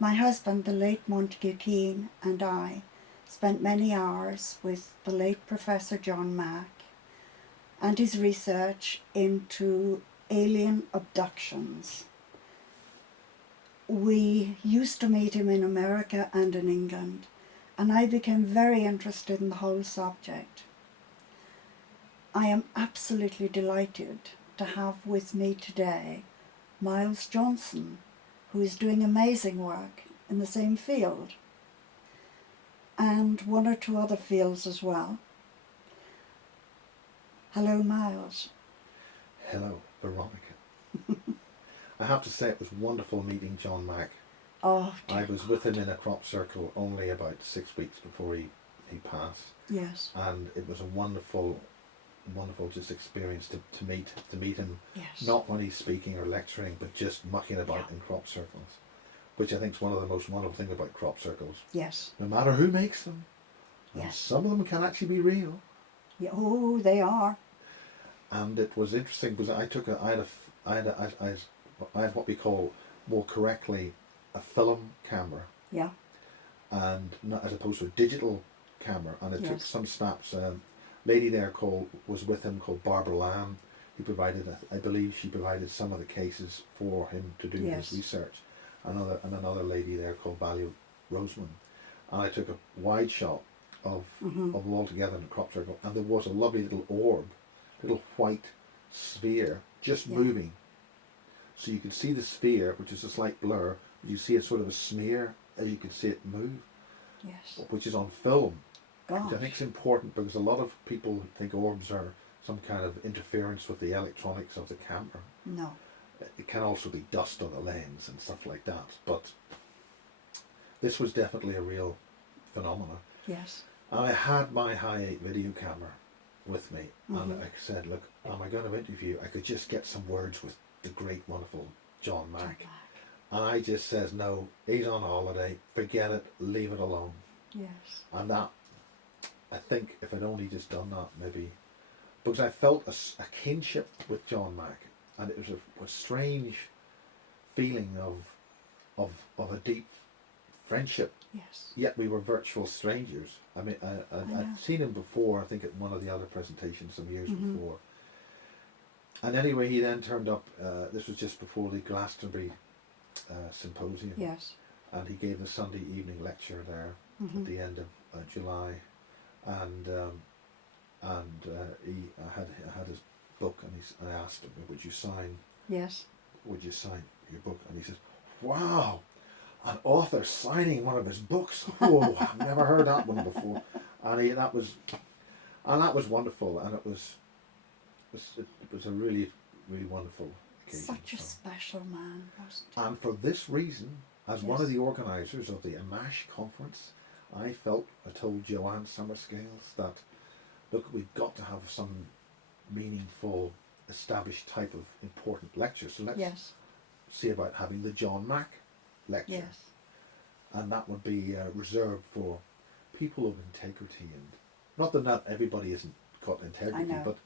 My husband, the late Montague Keane, and I spent many hours with the late Professor John Mack and his research into alien abductions. We used to meet him in America and in England, and I became very interested in the whole subject. I am absolutely delighted to have with me today Miles Johnson, who is doing amazing work in the same field, and one or two other fields as well. Hello, Miles. Hello, Veronica. I have to say it was wonderful meeting John Mack. Oh, I was with him in a crop circle only about 6 weeks before he passed, yes, and it was a wonderful just experience to meet him, yes. not when he's speaking or lecturing, but just mucking about in crop circles, which I think is one of the most wonderful things about crop circles. Yes. No matter who makes them, Yes. some of them can actually be real. Yeah, oh, they are. And it was interesting because I had what we call, more correctly, a film camera. Yeah. And not, as opposed to a digital camera, and it Yes. took some snaps. Lady there was with him called Barbara Lamb. He provided, I believe she provided some of the cases for him to do Yes. his research. Another lady there called Valia Roseman. And I took a wide shot of them all together in a crop circle, and there was a lovely little orb, little white sphere, just moving. So you could see the sphere, which is a slight blur. You see a sort of a smear as you could see it move. Yes. Which is on film. Gosh. Which I think is important because a lot of people think orbs are some kind of interference with the electronics of the camera. No. It can also be dust on the lens and stuff like that. But this was definitely a real phenomenon. Yes. And I had my Hi8 video camera with me, and I said, look, am I going to interview? I could just get some words with the great, wonderful John Mack. And I just says, no, he's on holiday, forget it, leave it alone. Yes. And that, I think if I'd only just done that, maybe, because I felt a kinship with John Mack, and it was a strange feeling of a deep friendship. Yes. Yet we were virtual strangers. I mean, I'd seen him before, I think at one of the other presentations some years before. And anyway, he then turned up, this was just before the Glastonbury symposium. Yes. And he gave the Sunday evening lecture there at the end of July. And he had his book, and I asked him, would you sign? Yes. Would you sign your book? And he says, wow, an author signing one of his books. Oh, I've never heard that one before. And that was wonderful, and it was a really, really wonderful occasion. Such a special man, wasn't he? And for this reason, as one of the organisers of the AMASH conference, I told Joanne Summerscales that, look, we've got to have some meaningful, established type of important lecture. So let's see about having the John Mack lecture. Yes. And that would be reserved for people of integrity, and not that everybody isn't got integrity, but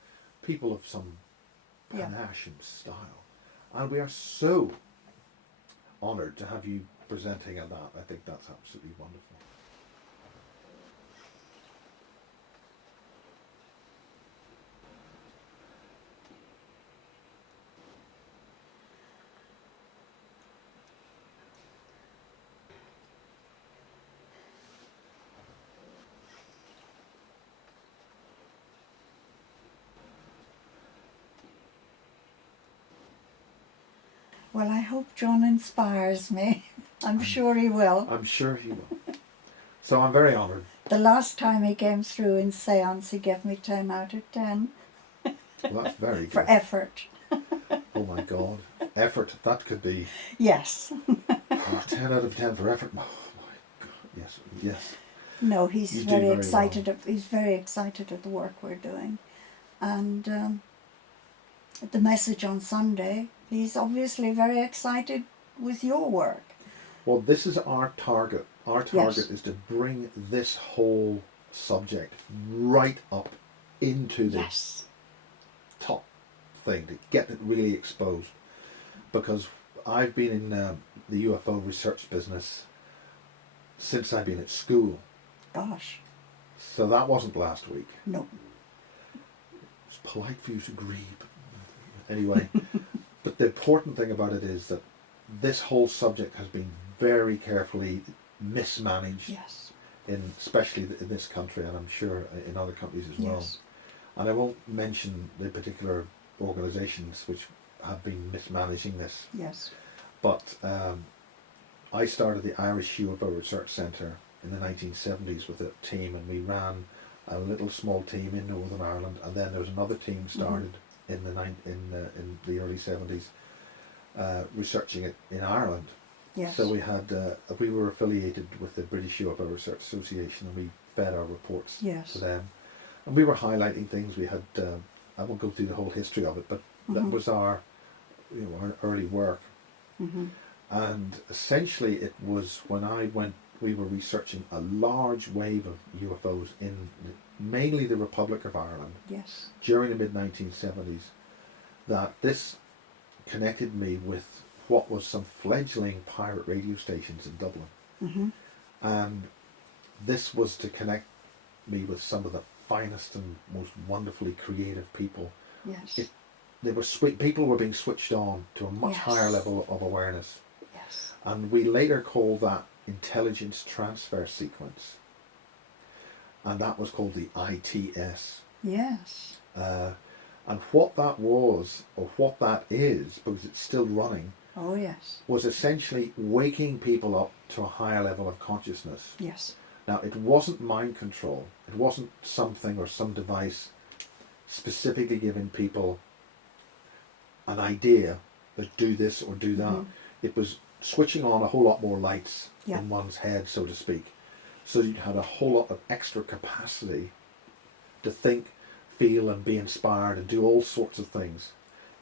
people of some panache and style. And we are so honoured to have you presenting at that. I think that's absolutely wonderful. Well, I hope John inspires me. I'm sure he will. I'm sure he will. So I'm very honoured. The last time he came through in seance, he gave me 10 out of 10. Well, that's very good. For effort. Oh my God. Effort. That could be... Yes. 10 out of 10 for effort. Oh my God. Yes. Yes. No, he's You do very very excited. well. He's very excited at the work we're doing. And the message on Sunday, he's obviously very excited with your work. Well, this is our target. Our target is to bring this whole subject right up into the top thing, to get it really exposed. Because I've been in the UFO research business since I've been at school. Gosh. So that wasn't last week. No. It's polite for you to agree. But anyway, but the important thing about it is that this whole subject has been very carefully mismanaged, Yes. especially in this country, and I'm sure in other countries as well. Yes. And I won't mention the particular organisations which have been mismanaging this, Yes. but I started the Irish UFO Research Centre in the 1970s with a team, and we ran a little small team in Northern Ireland, and then there was another team started in the early 70s, researching it in Ireland. Yes. So we were affiliated with the British UFO Research Association, and we fed our reports Yes. to them, and we were highlighting things. We had I won't go through the whole history of it, but that was our our early work. Mm-hmm. And essentially, it was when we were researching a large wave of UFOs in mainly the Republic of Ireland Yes. during the mid-1970s, that this connected me with what was some fledgling pirate radio stations in Dublin. Mm-hmm. And this was to connect me with some of the finest and most wonderfully creative people. Yes. People were being switched on to a much Yes. higher level of awareness. Yes. And we later called that intelligence transfer sequence. And that was called the ITS. Yes. And what that was, or what that is, because it's still running, Oh, yes. was essentially waking people up to a higher level of consciousness. Yes. Now, it wasn't mind control. It wasn't something or some device specifically giving people an idea that do this or do that. Mhm. It was switching on a whole lot more lights Yeah. in one's head, so to speak. So you had a whole lot of extra capacity to think, feel and be inspired and do all sorts of things.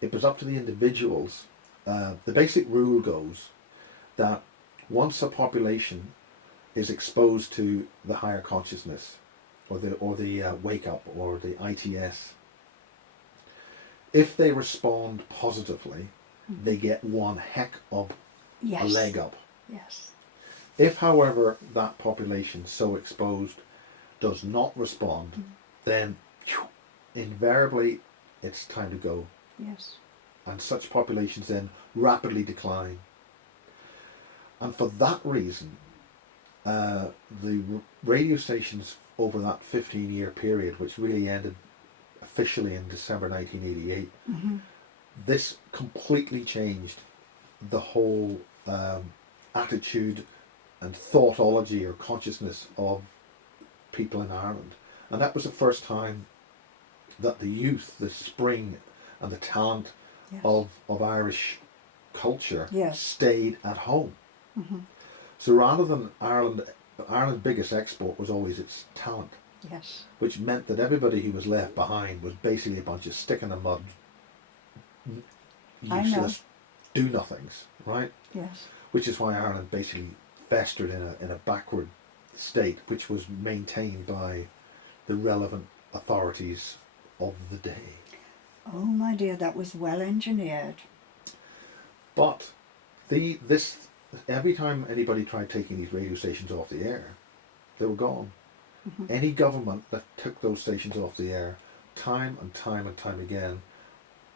It was up to the individuals. The basic rule goes that once a population is exposed to the higher consciousness or the wake up or the ITS, if they respond positively, they get one heck of Yes. a leg up. Yes. If, however, that population so exposed does not respond, then invariably it's time to go. Yes. And such populations then rapidly decline. And for that reason, the radio stations over that 15-year period, which really ended officially in December 1988, Mm-hmm. this completely changed the whole attitude and thoughtology or consciousness of people in Ireland. And that was the first time that the youth, the spring and the talent Yes. of Irish culture Yes. stayed at home. Mm-hmm. So rather than Ireland's biggest export was always its talent, Yes. which meant that everybody who was left behind was basically a bunch of stick in the mud, I know. useless do-nothings, right? Yes. Which is why Ireland basically festered in a backward state, which was maintained by the relevant authorities of the day. Oh, my dear, that was well engineered. But every time anybody tried taking these radio stations off the air, they were gone. Mhm. Any government that took those stations off the air, time and time again,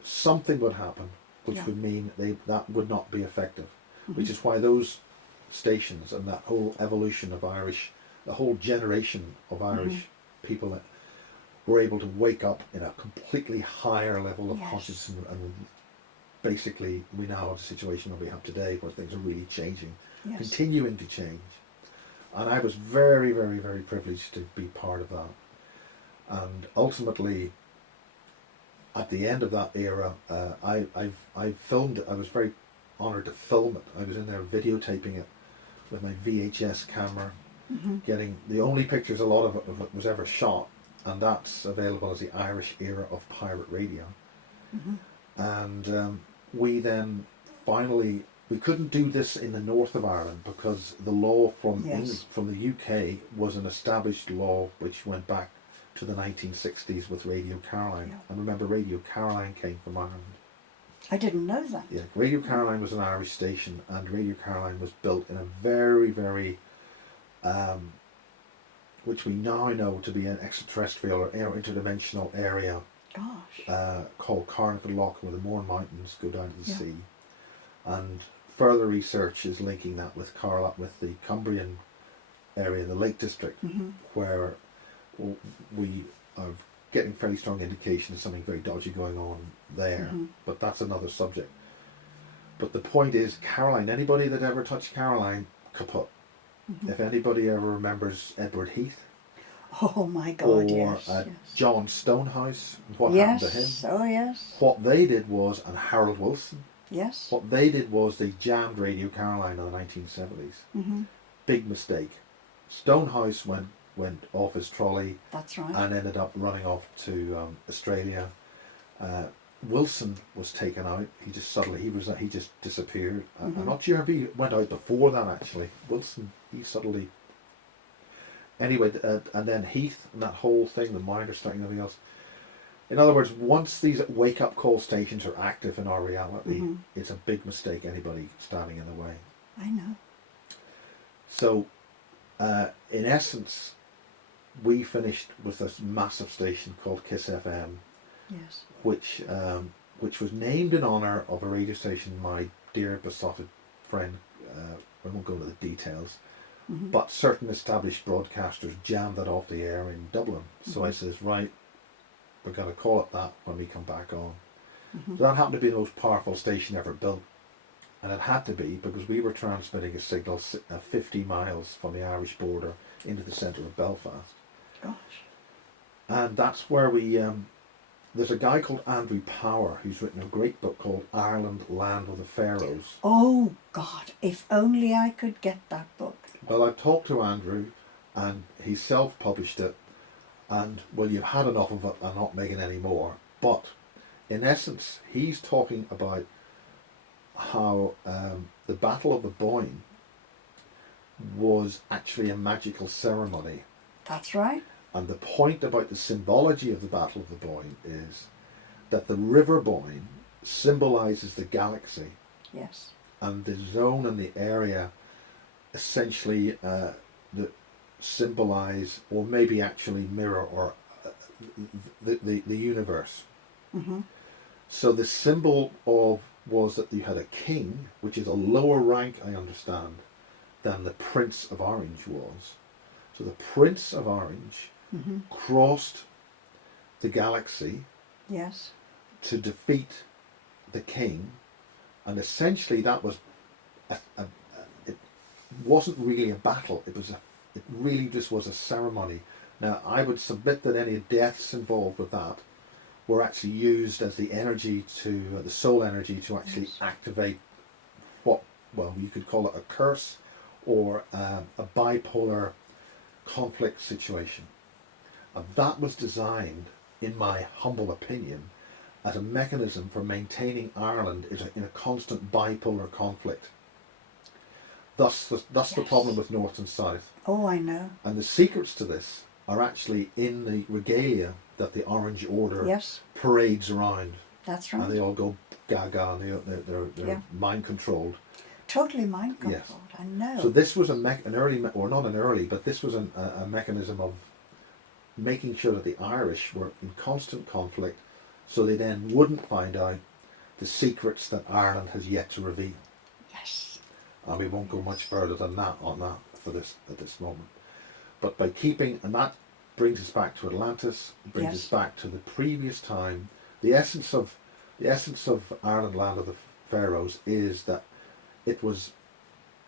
something would happen, which Yeah. would mean that would not be effective. Mhm. Which is why those stations and that whole evolution of Irish, the whole generation of Irish people that were able to wake up in a completely higher level of Yes. consciousness, and basically we now have a situation that we have today where things are really changing, Yes. continuing to change. And I was very, very, very privileged to be part of that. And ultimately, at the end of that era, I filmed it. I was very honoured to film it. I was in there videotaping it with my VHS camera, Mm-hmm. getting the only pictures a lot of it was ever shot, and that's available as the Irish era of pirate radio. Mm-hmm. And we then finally, we couldn't do this in the north of Ireland because the law from Yes. England, from the UK, was an established law which went back to the 1960s with Radio Caroline. Yeah. And remember, Radio Caroline came from Ireland. I didn't know that. Yeah, Radio Caroline was an Irish station, and Radio Caroline was built in a very, very, which we now know to be an extraterrestrial or interdimensional area Gosh. called Carnival Loch, where the Mourne Mountains go down to the Yeah. sea. And further research is linking that with with the Cumbrian area, the Lake District, Mm-hmm. where we are getting fairly strong indication of something very dodgy going on there. Mm-hmm. But that's another subject. But the point is, Caroline, anybody that ever touched Caroline, kaput. Mm-hmm. If anybody ever remembers Edward Heath Oh my God, or yes. Yes. John Stonehouse, what Yes. happened to him, Oh, yes. what they did was, and Harold Wilson, Yes. what they did was they jammed Radio Caroline in the 1970s. Mm-hmm. Big mistake. Stonehouse went off his trolley That's right. and ended up running off to Australia. Wilson was taken out. He just disappeared. Mhm. I'm not sure if he went out before that actually. Wilson, he suddenly. Anyway, and then Heath and that whole thing, the miners thing, everything else. In other words, once these wake-up call stations are active in our reality, Mhm. it's a big mistake anybody standing in the way. I know. So, in essence, we finished with this massive station called Kiss FM, Yes. which was named in honour of a radio station my dear besotted friend, I won't go into the details, Mm-hmm. but certain established broadcasters jammed that off the air in Dublin. So I Mhm. says, right, we're going to call it that when we come back on. Mm-hmm. So that happened to be the most powerful station ever built. And it had to be because we were transmitting a signal 50 miles from the Irish border into the centre of Belfast. Gosh. And that's where we... there's a guy called Andrew Power who's written a great book called Ireland, Land of the Pharaohs. Oh God! If only I could get that book. Well, I've talked to Andrew and he self-published it. And, well, you've had enough of it. I'm not making any more. But, in essence, he's talking about how the Battle of the Boyne was actually a magical ceremony. That's right. And the point about the symbology of the Battle of the Boyne is that the River Boyne symbolises the galaxy, Yes. and the zone and the area essentially that symbolise or maybe actually mirror or the universe. Mm-hmm. So the symbol was that you had a king, which is a lower rank, I understand, than the Prince of Orange was. So the Prince of Orange Mm-hmm. crossed the galaxy Yes. to defeat the king, and essentially that was it wasn't really a battle. It really just was a ceremony. Now I would submit that any deaths involved with that were actually used as the energy the soul energy to actually Yes. activate what, well, you could call it a curse or a bipolar conflict situation. And that was designed, in my humble opinion, as a mechanism for maintaining Ireland in a constant bipolar conflict. Thus the Yes. problem with North and South. Oh, I know. And the secrets to this are actually in the regalia that the Orange Order Yes. parades around. That's And right. they all go gaga, and they're Yeah. mind controlled. Totally mind Yes. controlled. I know. So this was this was a mechanism of making sure that the Irish were in constant conflict, so they then wouldn't find out the secrets that Ireland has yet to reveal. Yes. And we won't go much further than that on that at this moment. But by keeping, and that brings us back to Atlantis, brings Yes. us back to the previous time. The essence of Ireland, Land of the Pharaohs, is that it was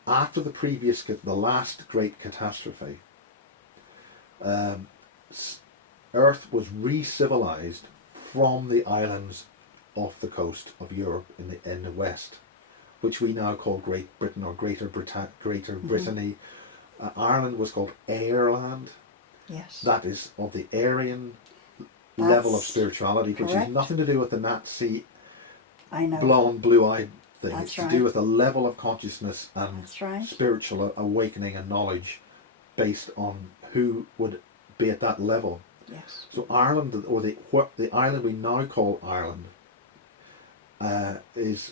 after the last great catastrophe. Earth was re-civilized from the islands off the coast of Europe in the west, which we now call Great Britain or Greater Brittany. Ireland was called Airland. Yes. That is of the Aryan level of That's spirituality, which correct. has nothing to do with the Nazi I know. blonde, blue-eyed thing. That's It's to right. do with a level of consciousness and That's right. spiritual awakening and knowledge based on who would be at that level. Yes. So Ireland, or the island we now call Ireland,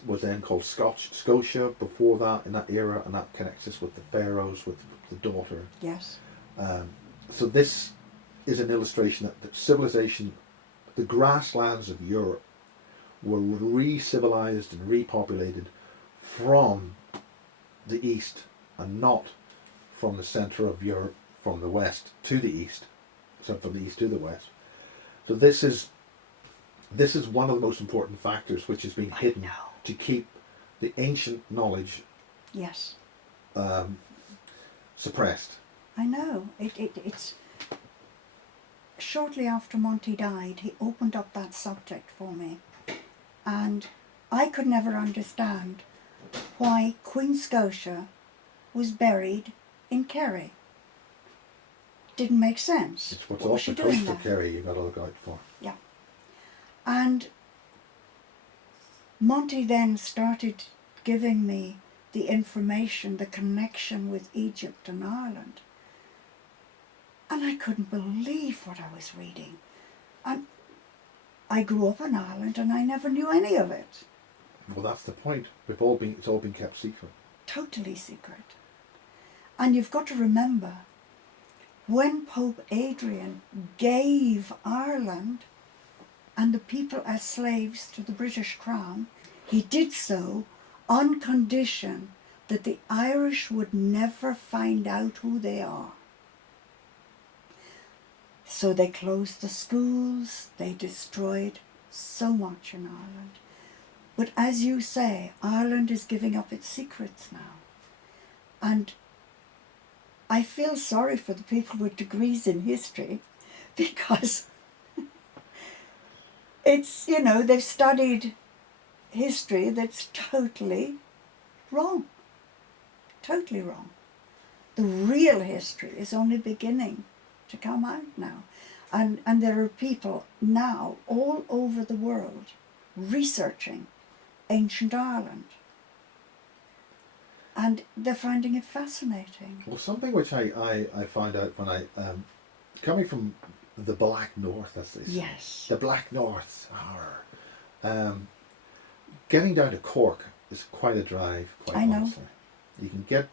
was then called Scotia before that, in that era, and that connects us with the Faroes, with the daughter. Yes. So this is an illustration that civilization, the grasslands of Europe, were re-civilized and repopulated from the east, and not from the centre of Europe, from the west to the east, so from the east to the west. So this is one of the most important factors which has been hidden to keep the ancient knowledge Yes. suppressed. I know. It's shortly after Monty died, he opened up that subject for me, and I could never understand why Queen Scotia was buried in Kerry. Didn't make sense. It's what's What was off she the doing coast there? of Kerry you got to look out for. Yeah. And Monty then started giving me the information, the connection with Egypt and Ireland. And I couldn't believe what I was reading. And I grew up in Ireland and I never knew any of it. Well, that's the point. It's all been kept secret. Totally secret. And you've got to remember, when Pope Adrian gave Ireland and the people as slaves to the British Crown, he did so on condition that the Irish would never find out who they are. So they closed the schools, they destroyed so much in Ireland. But as you say, Ireland is giving up its secrets now. And I feel sorry for the people with degrees in history, because it's, they've studied history that's totally wrong. Totally wrong. The real history is only beginning to come out now. And there are people now all over the world researching ancient Ireland. And they're finding it fascinating. Well, something which I found out when I, coming from the Black North, as they say. Yes. The Black North. Getting down to Cork is quite a drive, quite I know. honestly. You can get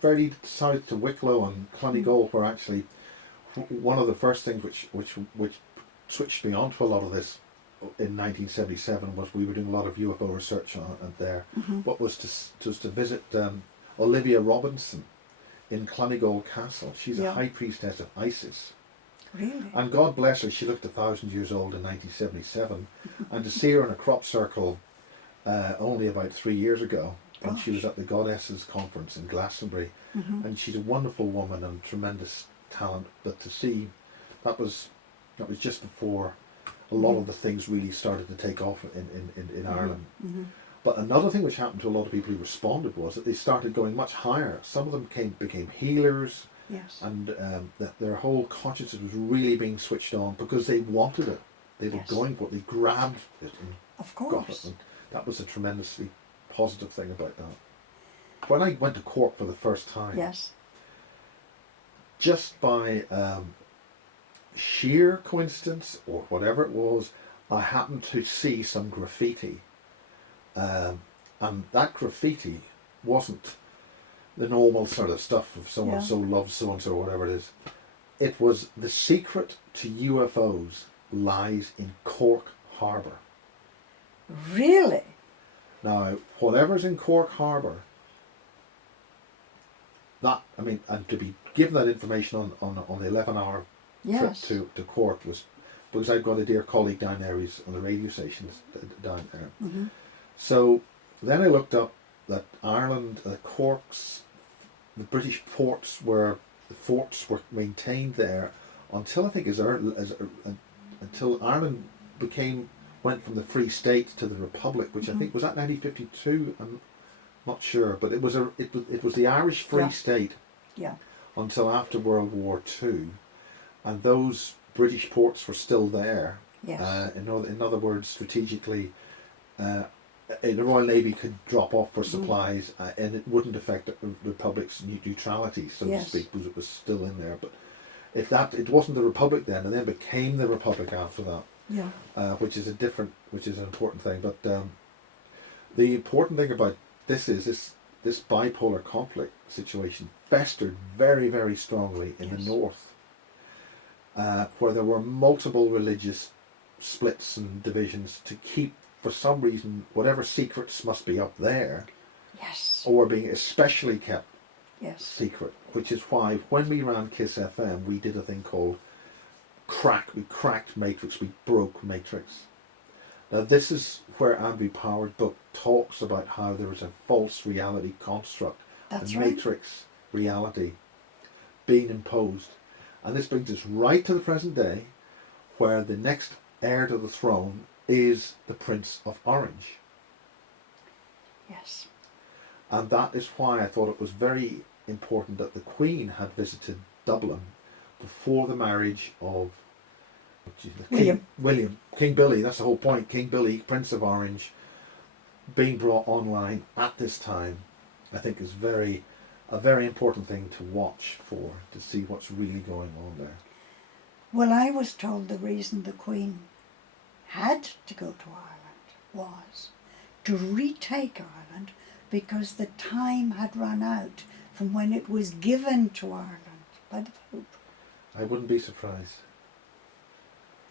very south to Wicklow and Clonegall, where actually one of the first things which switched me onto a lot of this in 1977 was we were doing a lot of UFO research on it there. Mm-hmm. What was to visit Olivia Robinson in Clonegall Castle. She's a high priestess of Isis. Really? And God bless her, she looked 1,000 years old in 1977. And to see her in a crop circle only about 3 years ago, and she was at the Goddesses Conference in Glastonbury, and she's a wonderful woman and tremendous talent. But to see, that was just before a lot of the things really started to take off in Ireland. Mm-hmm. But another thing which happened to a lot of people who responded was that they started going much higher. Some of them became healers, Yes. and that their whole consciousness was really being switched on because they wanted it. They were going for it. They grabbed it and Of got course. it. And that was a tremendously positive thing about that. When I went to Cork for the first time, Yes. just by sheer coincidence or whatever it was, I happened to see some graffiti. And that graffiti wasn't the normal sort of stuff of so-and-so loves so-and-so or whatever it is. It was the secret to UFOs lies in Cork Harbour. Really? Now, whatever's in Cork Harbour, and to be given that information on the 11-hour Yes. trip to Cork was because I've got a dear colleague down there who's on the radio stations down there. Mm-hmm. So then I looked up that Ireland, Cork's, the British ports the forts were maintained there until I think until Ireland went from the Free State to the Republic, which I think was that 1952. I'm not sure, but it was the Irish Free State until after World War II, and those British ports were still there. Yes. In other words, strategically, the Royal Navy could drop off for supplies, and it wouldn't affect the Republic's neutrality, so to speak, because it was still in there. But it wasn't the Republic then, and then became the Republic after that. Yeah. Which is an important thing. But The important thing about this is this bipolar conflict situation festered very, very strongly in the Yes. north, where there were multiple religious splits and divisions to keep, for some reason, whatever secrets must be up there, Yes. or were being especially kept Yes. secret, which is why when we ran Kiss FM, we did a thing called we cracked Matrix, we broke Matrix. Now this is where Andrew Power's book talks about how there is a false reality construct, That's a right. matrix reality being imposed. And this brings us right to the present day, where the next heir to the throne is the Prince of Orange. Yes. And that is why I thought it was very important that the Queen had visited Dublin before the marriage of King Billy. That's the whole point. King Billy, Prince of Orange, being brought online at this time, I think is a very important thing to watch for, to see what's really going on there. Well, I was told the reason the Queen had to go to Ireland was to retake Ireland because the time had run out from when it was given to Ireland by the Pope. I wouldn't be surprised.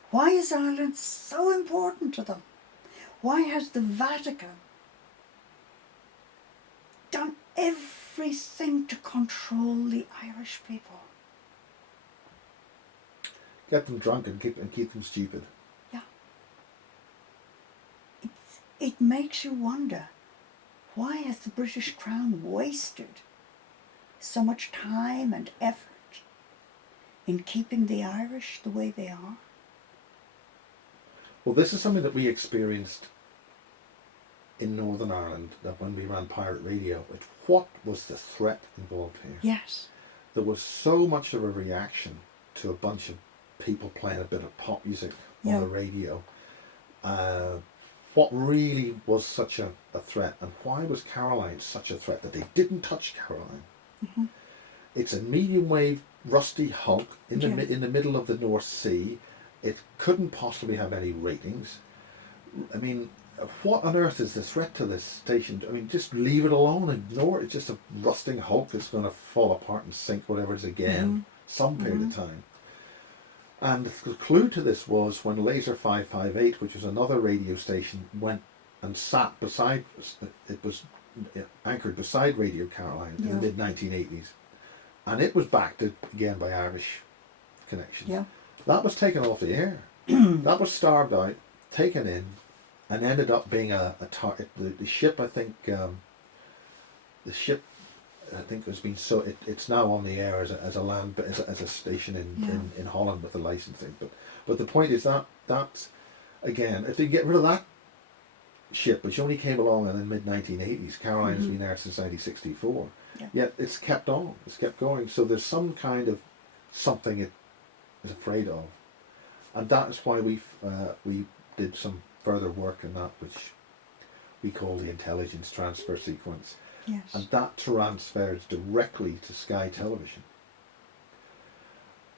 Why is Ireland so important to them? Why has the Vatican done everything to control the Irish people? Get them drunk and keep them stupid. Yeah. It makes you wonder, why has the British Crown wasted so much time and effort in keeping the Irish the way they are? Well, this is something that we experienced in Northern Ireland, that when we ran pirate radio, what was the threat involved here? Yes. There was so much of a reaction to a bunch of people playing a bit of pop music on the radio. What really was such a threat, and why was Caroline such a threat that they didn't touch Caroline? Mm-hmm. It's a medium wave rusty hulk in the middle of the North Sea. It couldn't possibly have any ratings. I mean, what on earth is the threat to this station? I mean, just leave it alone, ignore it. It's just a rusting hulk that's going to fall apart and sink, whatever it is, again, some period of time. And the clue to this was when Laser 558, which was another radio station, went and sat beside, it was anchored beside Radio Caroline in the mid-1980s. And it was backed again by Irish connections. Yeah. That was taken off the air. That was starved out, taken in, and ended up being a target. The ship, I think, has been it's now on the air as a land, as a station in Holland with the licensing. But the point is that again, if they get rid of that ship, which only came along in the mid-1980s, Caroline has been there since 1964. Yeah. Yet it's kept on. It's kept going. So there's some kind of something it is afraid of, and that is why we did some further work in that, which we call the intelligence transfer sequence. Yes. And that transfers directly to Sky Television.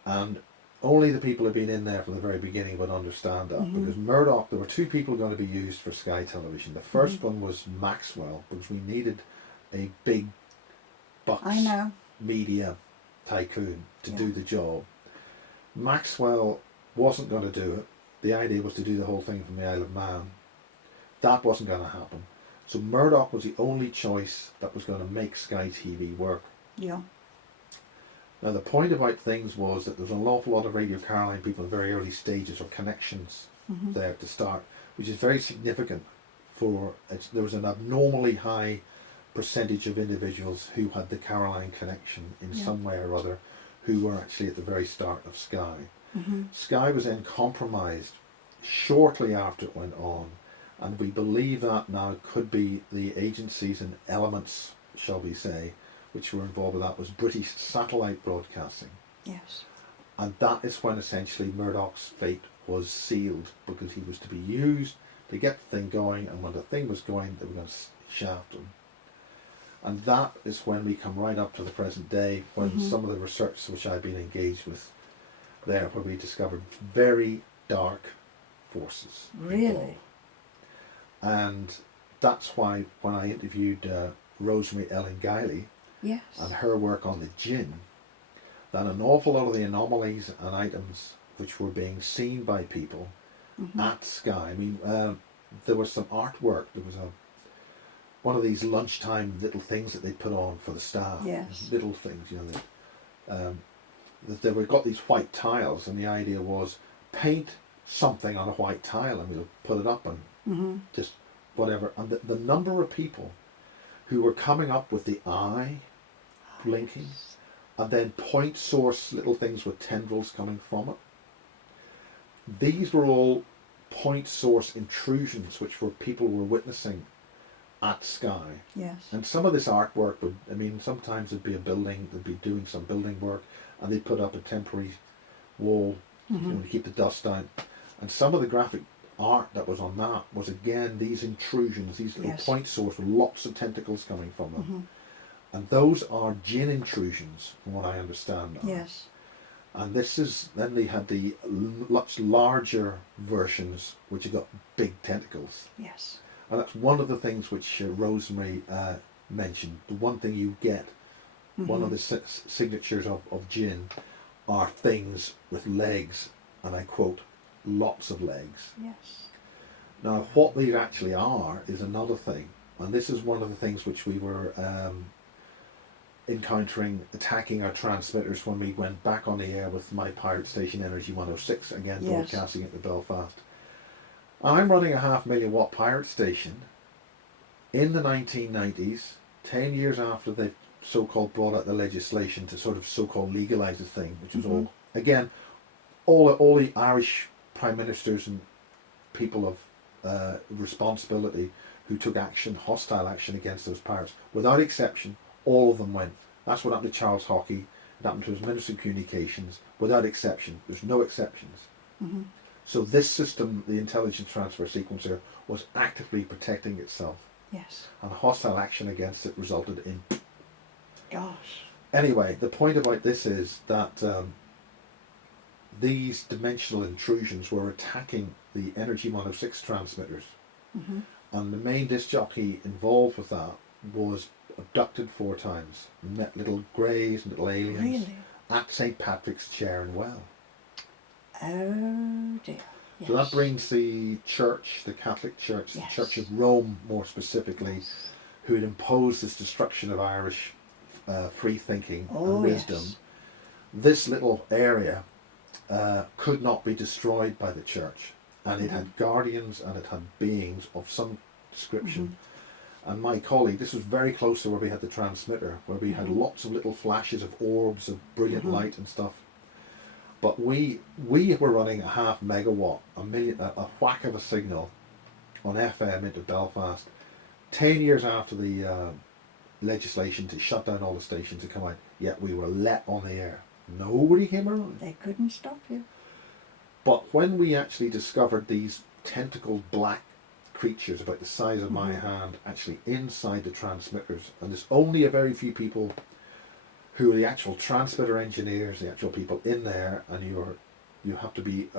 And only the people who have been in there from the very beginning would understand that, because Murdoch, there were two people going to be used for Sky Television. The first one was Maxwell, because we needed a big bucks media tycoon to do the job. Maxwell wasn't going to do it. The idea was to do the whole thing from the Isle of Man. That wasn't going to happen. So Murdoch was the only choice that was going to make Sky TV work. Yeah. Now the point about things was that there was an awful lot of Radio Caroline people in very early stages or connections there to start, which is very significant there was an abnormally high percentage of individuals who had the Caroline connection in some way or other, who were actually at the very start of Sky. Sky was then compromised shortly after it went on, and we believe that now could be the agencies and elements, shall we say, which were involved with that, was British Satellite Broadcasting. Yes. And that is when essentially Murdoch's fate was sealed, because he was to be used to get the thing going, and when the thing was going, they were going to shaft him. And that is when we come right up to the present day, when some of the research which I've been engaged with there, where we discovered very dark forces. Really? And that's why when I interviewed Rosemary Ellen Guiley Yes. and her work on the gin, that an awful lot of the anomalies and items which were being seen by people at Skye, I mean, there was some artwork. There was one of these lunchtime little things that they put on for the staff. Yes. Little things, you know. That they got these white tiles, and the idea was paint something on a white tile, and we'll put it up and just whatever. And the number of people who were coming up with the eye blinking, and then point source little things with tendrils coming from it. These were all point source intrusions which were people were witnessing at Skye. Yes. And some of this artwork would, I mean, sometimes it'd be a building, they'd be doing some building work, and they'd put up a temporary wall, you know, to keep the dust down. And some of the graphic art that was on that was again these intrusions, these little point source with lots of tentacles coming from them. And those are gin intrusions, from what I understand. Yes. And this is, then they had the much larger versions which have got big tentacles. Yes. And that's one of the things which Rosemary mentioned. The one thing you get, one of the signatures of gin, are things with legs, and I quote, lots of legs. Yes. Now, what these actually are is another thing, and this is one of the things which we were encountering, attacking our transmitters when we went back on the air with my pirate station Energy 106, again broadcasting into Belfast. I'm running a 500,000 watt pirate station in the 1990s, 10 years after they so-called brought out the legislation to sort of so-called legalise the thing, which was all, again, all the Irish prime ministers and people of responsibility who took action, hostile action against those pirates, without exception, all of them went. That's what happened to Charles Hockey, it happened to his Minister of Communications, without exception. There's no exceptions. So this system, the intelligence transfer sequencer, was actively protecting itself. Yes. And hostile action against it resulted in... Gosh. Anyway, the point about this is that these dimensional intrusions were attacking the Energy 106 transmitters. And the main disc jockey involved with that was abducted 4 times. Met little greys and little aliens. Really? At St. Patrick's Chair in Well. Oh dear. Yes. So that brings the church, the Catholic Church, the Church of Rome more specifically, who had imposed this destruction of Irish free thinking and wisdom. Yes. This little area could not be destroyed by the church, and it had guardians and it had beings of some description. And my colleague, this was very close to where we had the transmitter, where we had lots of little flashes of orbs of brilliant light and stuff. But we were running a 0.5 megawatt, a whack of a signal on FM into Belfast, 10 years after the legislation to shut down all the stations had come out, yet we were let on the air. Nobody came around. They couldn't stop you. But when we actually discovered these tentacled black creatures about the size of my hand actually inside the transmitters, and there's only a very few people who are the actual transmitter engineers, the actual people in there, and you have to be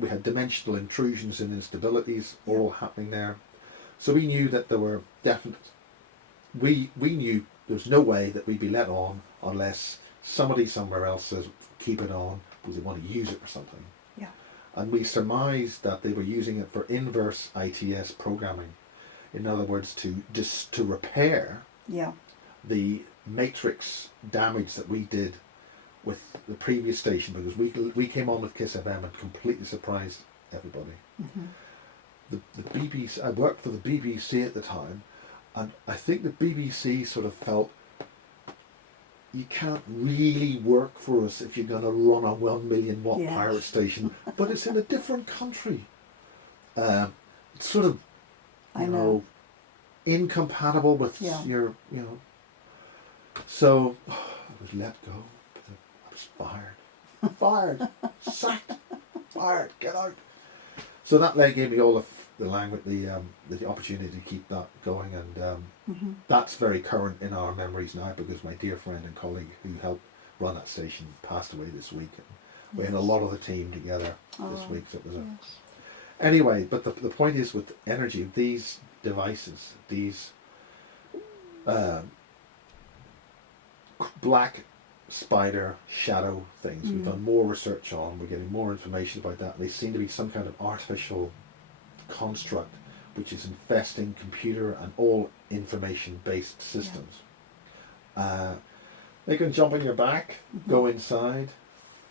we had dimensional intrusions and instabilities all happening there. So we knew that there were definite, we knew there was no way that we'd be let on unless somebody somewhere else says keep it on because they want to use it or something. Yeah. And we surmised that they were using it for inverse ITS programming. In other words, to repair the matrix damage that we did with the previous station, because we came on with Kiss FM and completely surprised everybody. The BBC, I worked for the BBC at the time, and I think the BBC sort of felt you can't really work for us if you're going to run a 1 million watt pirate station, but it's in a different country. It's sort of, you know, incompatible with your, you know. So I was let go. I was fired. Fired. Sacked. Fired. Get out. So that gave me all the language, the opportunity to keep that going, and that's very current in our memories now because my dear friend and colleague who helped run that station passed away this week. And we had a lot of the team together this week. So it was anyway, but the point is with energy, these devices, these black spider shadow things. We've done more research on. We're getting more information about that. They seem to be some kind of artificial construct which is infesting computer and all information-based systems. They can jump on your back, go inside,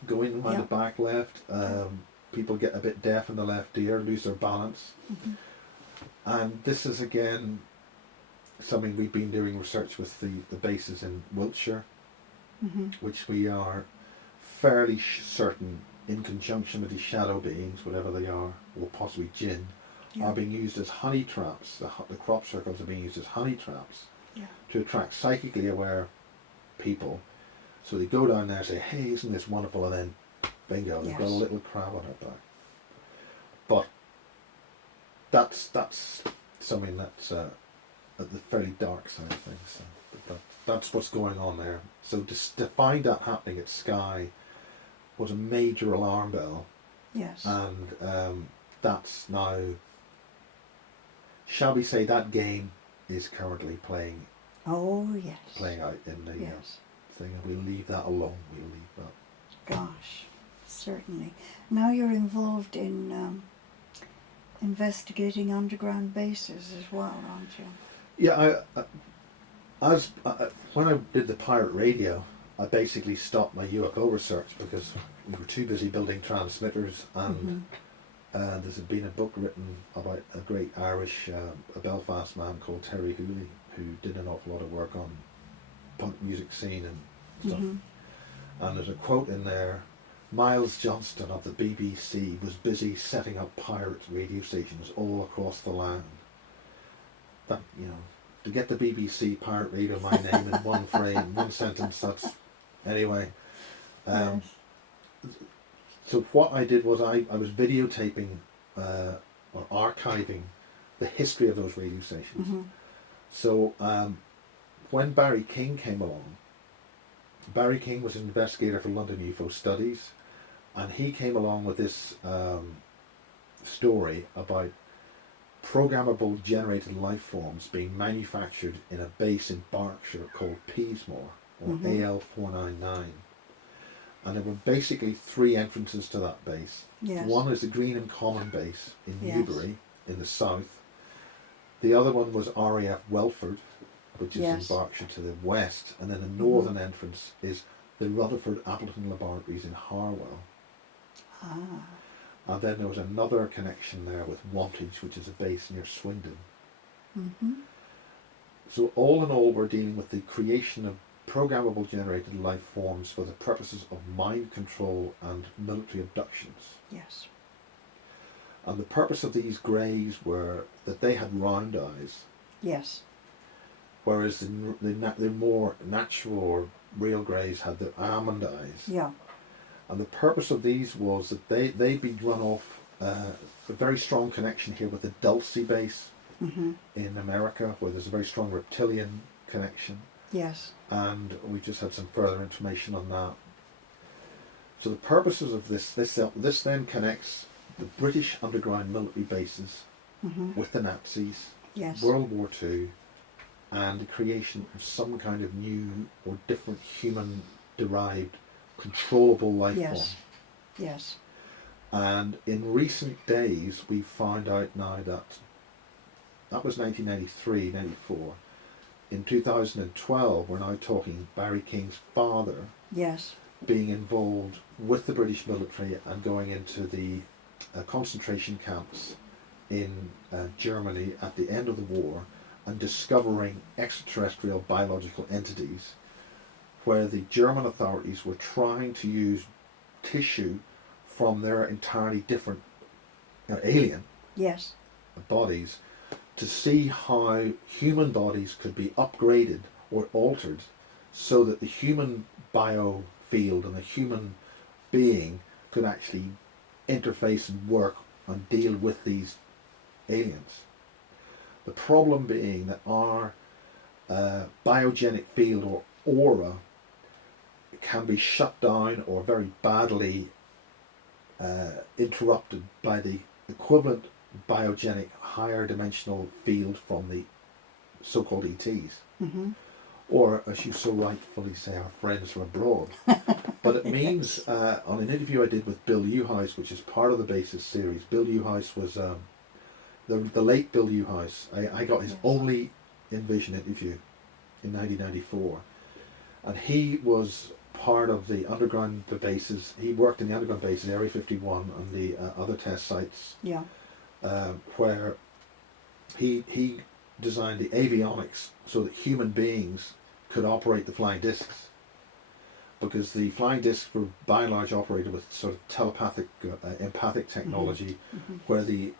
go in by the back left. People get a bit deaf in the left ear, lose their balance. And this is again something we've been doing research with the bases in Wiltshire, which we are fairly certain, in conjunction with these shadow beings, whatever they are, or possibly jinn, are being used as honey traps. The crop circles are being used as honey traps to attract psychically aware people. So they go down there and say, hey, isn't this wonderful? And then, bingo, they've got a little crab on their back. But that's something that's at the fairly dark side of things. So that's what's going on there. So to find that happening at Skye was a major alarm bell. Yes. And that's now, shall we say, that game is currently playing. Oh yes. Playing out in the thing, and we'll leave that alone. We'll leave that. Gosh, certainly. Now you're involved in investigating underground bases as well, aren't you? Yeah, when I did the pirate radio, I basically stopped my UFO research because we were too busy building transmitters, and there's been a book written about a great Irish, a Belfast man called Terry Hooley, who did an awful lot of work on punk music scene and stuff. And there's a quote in there: Miles Johnston of the BBC was busy setting up pirate radio stations all across the land. That, you know, to get the BBC pirate radio my name in one frame, one sentence, that's... Anyway. So what I did was I was videotaping or archiving the history of those radio stations. So when Barry King came along, Barry King was an investigator for London UFO Studies, and he came along with this story about programmable generated life forms being manufactured in a base in Berkshire called Peasmore, or AL499. And there were basically three entrances to that base. One is the Green and Common base in Newbury in the south. The other one was RAF Welford, which is in Berkshire to the west. And then the northern entrance is the Rutherford Appleton Laboratories in Harwell. And then there was another connection there with Wantage, which is a base near Swindon. So all in all, we're dealing with the creation of programmable generated life forms for the purposes of mind control and military abductions. Yes. And the purpose of these greys were that they had round eyes. Yes. Whereas the more natural or real greys had the almond eyes. Yeah. And the purpose of these was that they'd be run off a very strong connection here with the Dulce base in America, where there's a very strong reptilian connection. Yes. And we just had some further information on that. So the purposes of this then connects the British underground military bases with the Nazis, World War II, and the creation of some kind of new or different human-derived controllable life form. Yes. And in recent days, we found out now that was 1993, 94. In 2012, we're now talking Barry King's father being involved with the British military and going into the concentration camps in Germany at the end of the war and discovering extraterrestrial biological entities, where the German authorities were trying to use tissue from their entirely different alien bodies to see how human bodies could be upgraded or altered so that the human biofield and the human being could actually interface and work and deal with these aliens. The problem being that our biogenic field or aura can be shut down or very badly interrupted by the equivalent biogenic, higher dimensional field from the so-called ETs. Mm-hmm. Or, as you so rightfully say, our friends from abroad. But it means, on an interview I did with Bill Newhouse, which is part of the Basis series, Bill Newhouse was, the late Bill Newhouse, I got his Yes. only Envision interview in 1994. And he was part of the underground bases. He worked in the underground bases, Area 51, and the other test sites, Yeah. where he designed the avionics so that human beings could operate the flying discs, because the flying discs were by and large operated with sort of telepathic, empathic technology, Mm-hmm. where the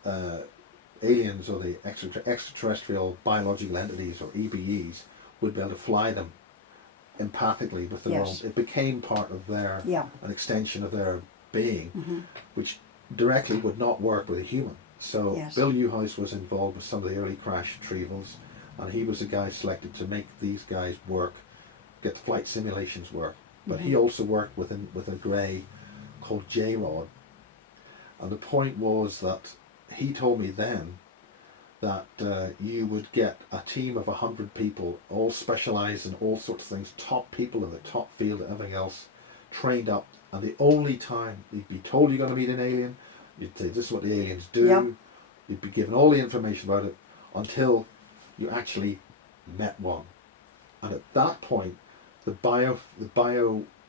aliens or the extraterrestrial biological entities or EBEs would be able to fly them empathically with their Yes. own. It became part of their, Yeah. an extension of their being, Mm-hmm. which directly would not work with a human. So Yes. Bill Newhouse was involved with some of the early crash retrievals, and he was the guy selected to make these guys work, get the flight simulations work. But he Mhm. also worked with a grey called J-Rod, and the point was that he told me then that you would get a team of 100 people, all specialised in all sorts of things, top people in the top field and everything else, trained up, and the only time you'd be told you're going to meet an alien, you'd say this is what the aliens do, Yep. you'd be given all the information about it until you actually met one. And at that point, the bio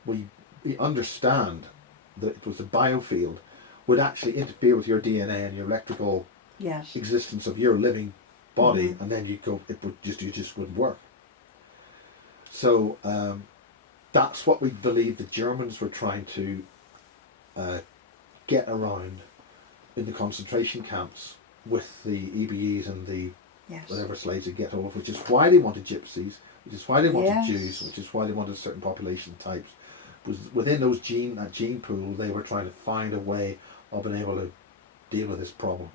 we understand that it was the biofield would actually interfere with your DNA and your electrical Yes. existence of your living body, Mhm. and then you just wouldn't work. So that's what we believe the Germans were trying to get around in the concentration camps with the EBEs and the Yes. whatever slaves they get hold of, which is why they wanted gypsies, which is why they wanted Yes. Jews, which is why they wanted certain population types. Was within that gene pool, they were trying to find a way of being able to deal with this problem.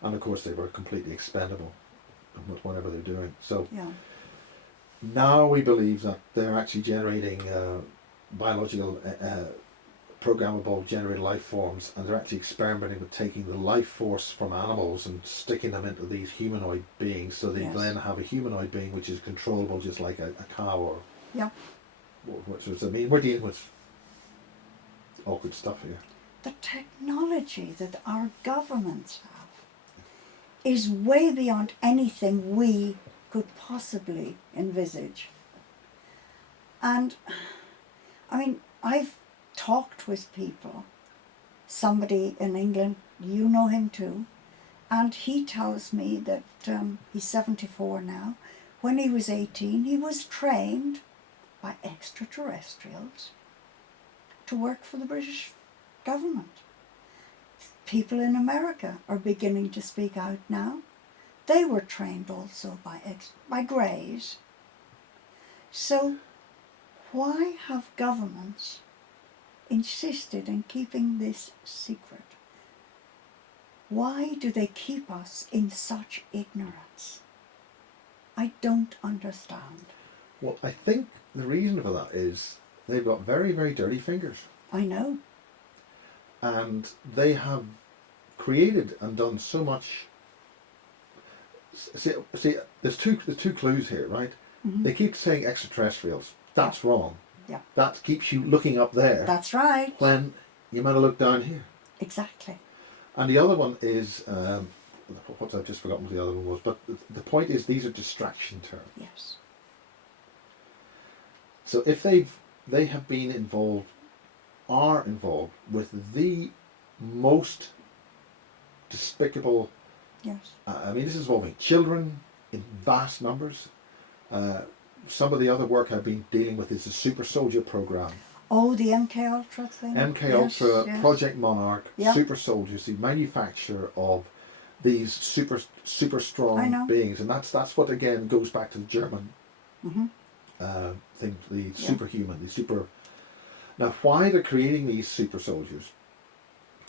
And of course, they were completely expendable with whatever they're doing. So Yeah. now we believe that they're actually generating biological, programmable generated life forms, and they're actually experimenting with taking the life force from animals and sticking them into these humanoid beings, so they Yes. then have a humanoid being which is controllable just like a cow or Yeah. which is, I mean, we're dealing with awkward stuff here. The technology that our governments have is way beyond anything we could possibly envisage. And I mean, I've talked with people, somebody in England, you know him too, and he tells me that he's 74 now. When he was 18, he was trained by extraterrestrials to work for the British government. People in America are beginning to speak out now. They were trained also by Greys. So why have governments insisted in keeping this secret? Why do they keep us in such ignorance? I don't understand. Well, I think the reason for that is they've got very, very dirty fingers, I know. and they have created and done so much. See, there's two clues here, right? Mhm. They keep saying extraterrestrials. That's wrong. Yeah. That keeps you looking up there That's right. when you might have looked down here. Exactly. And the other one is what I've just forgotten what the other one was. But the point is, these are distraction terms. Yes. So if they have been involved, are involved with the most despicable. Yes. I mean, this is involving children in vast numbers. Some of the other work I've been dealing with is the Super Soldier program. Oh, the MK Ultra thing. MK Yes, Ultra, yes. Project Monarch, Yeah. Super Soldiers, the manufacture of these super I strong know. beings, and that's what again goes back to the German Mhm. thing, the Yeah. superhuman, the super. Now, why they're creating these super soldiers?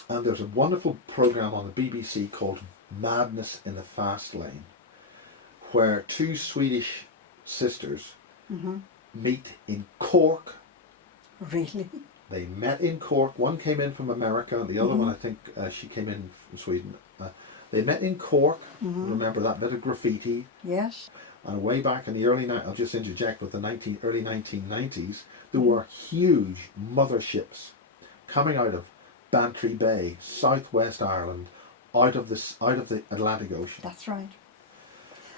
And there's a wonderful program on the BBC called Madness in the Fast Lane, where two Swedish sisters Mhm. meet in Cork. Really? They met in Cork. One came in from America, and the other Mhm. one, I think, she came in from Sweden. They met in Cork. Mhm. Remember that bit of graffiti. Yes. And way back in the I'll just interject with the early 1990s, there Mhm. were huge motherships coming out of Bantry Bay, southwest Ireland, out of the Atlantic Ocean. That's right.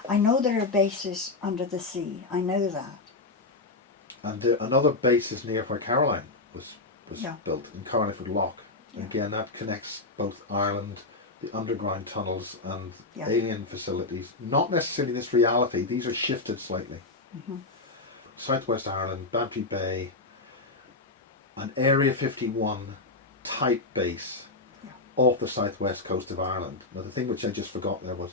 I know there are bases under the sea. I know that. And another base is near where Caroline was Yeah. built, in Carlingford Lough. Yeah. Again, that connects both Ireland, the underground tunnels, and Yeah. alien facilities. Not necessarily this reality, these are shifted slightly. Mhm. Southwest Ireland, Bantry Bay, an Area 51 type base Yeah. off the southwest coast of Ireland. Now, the thing which I just forgot there was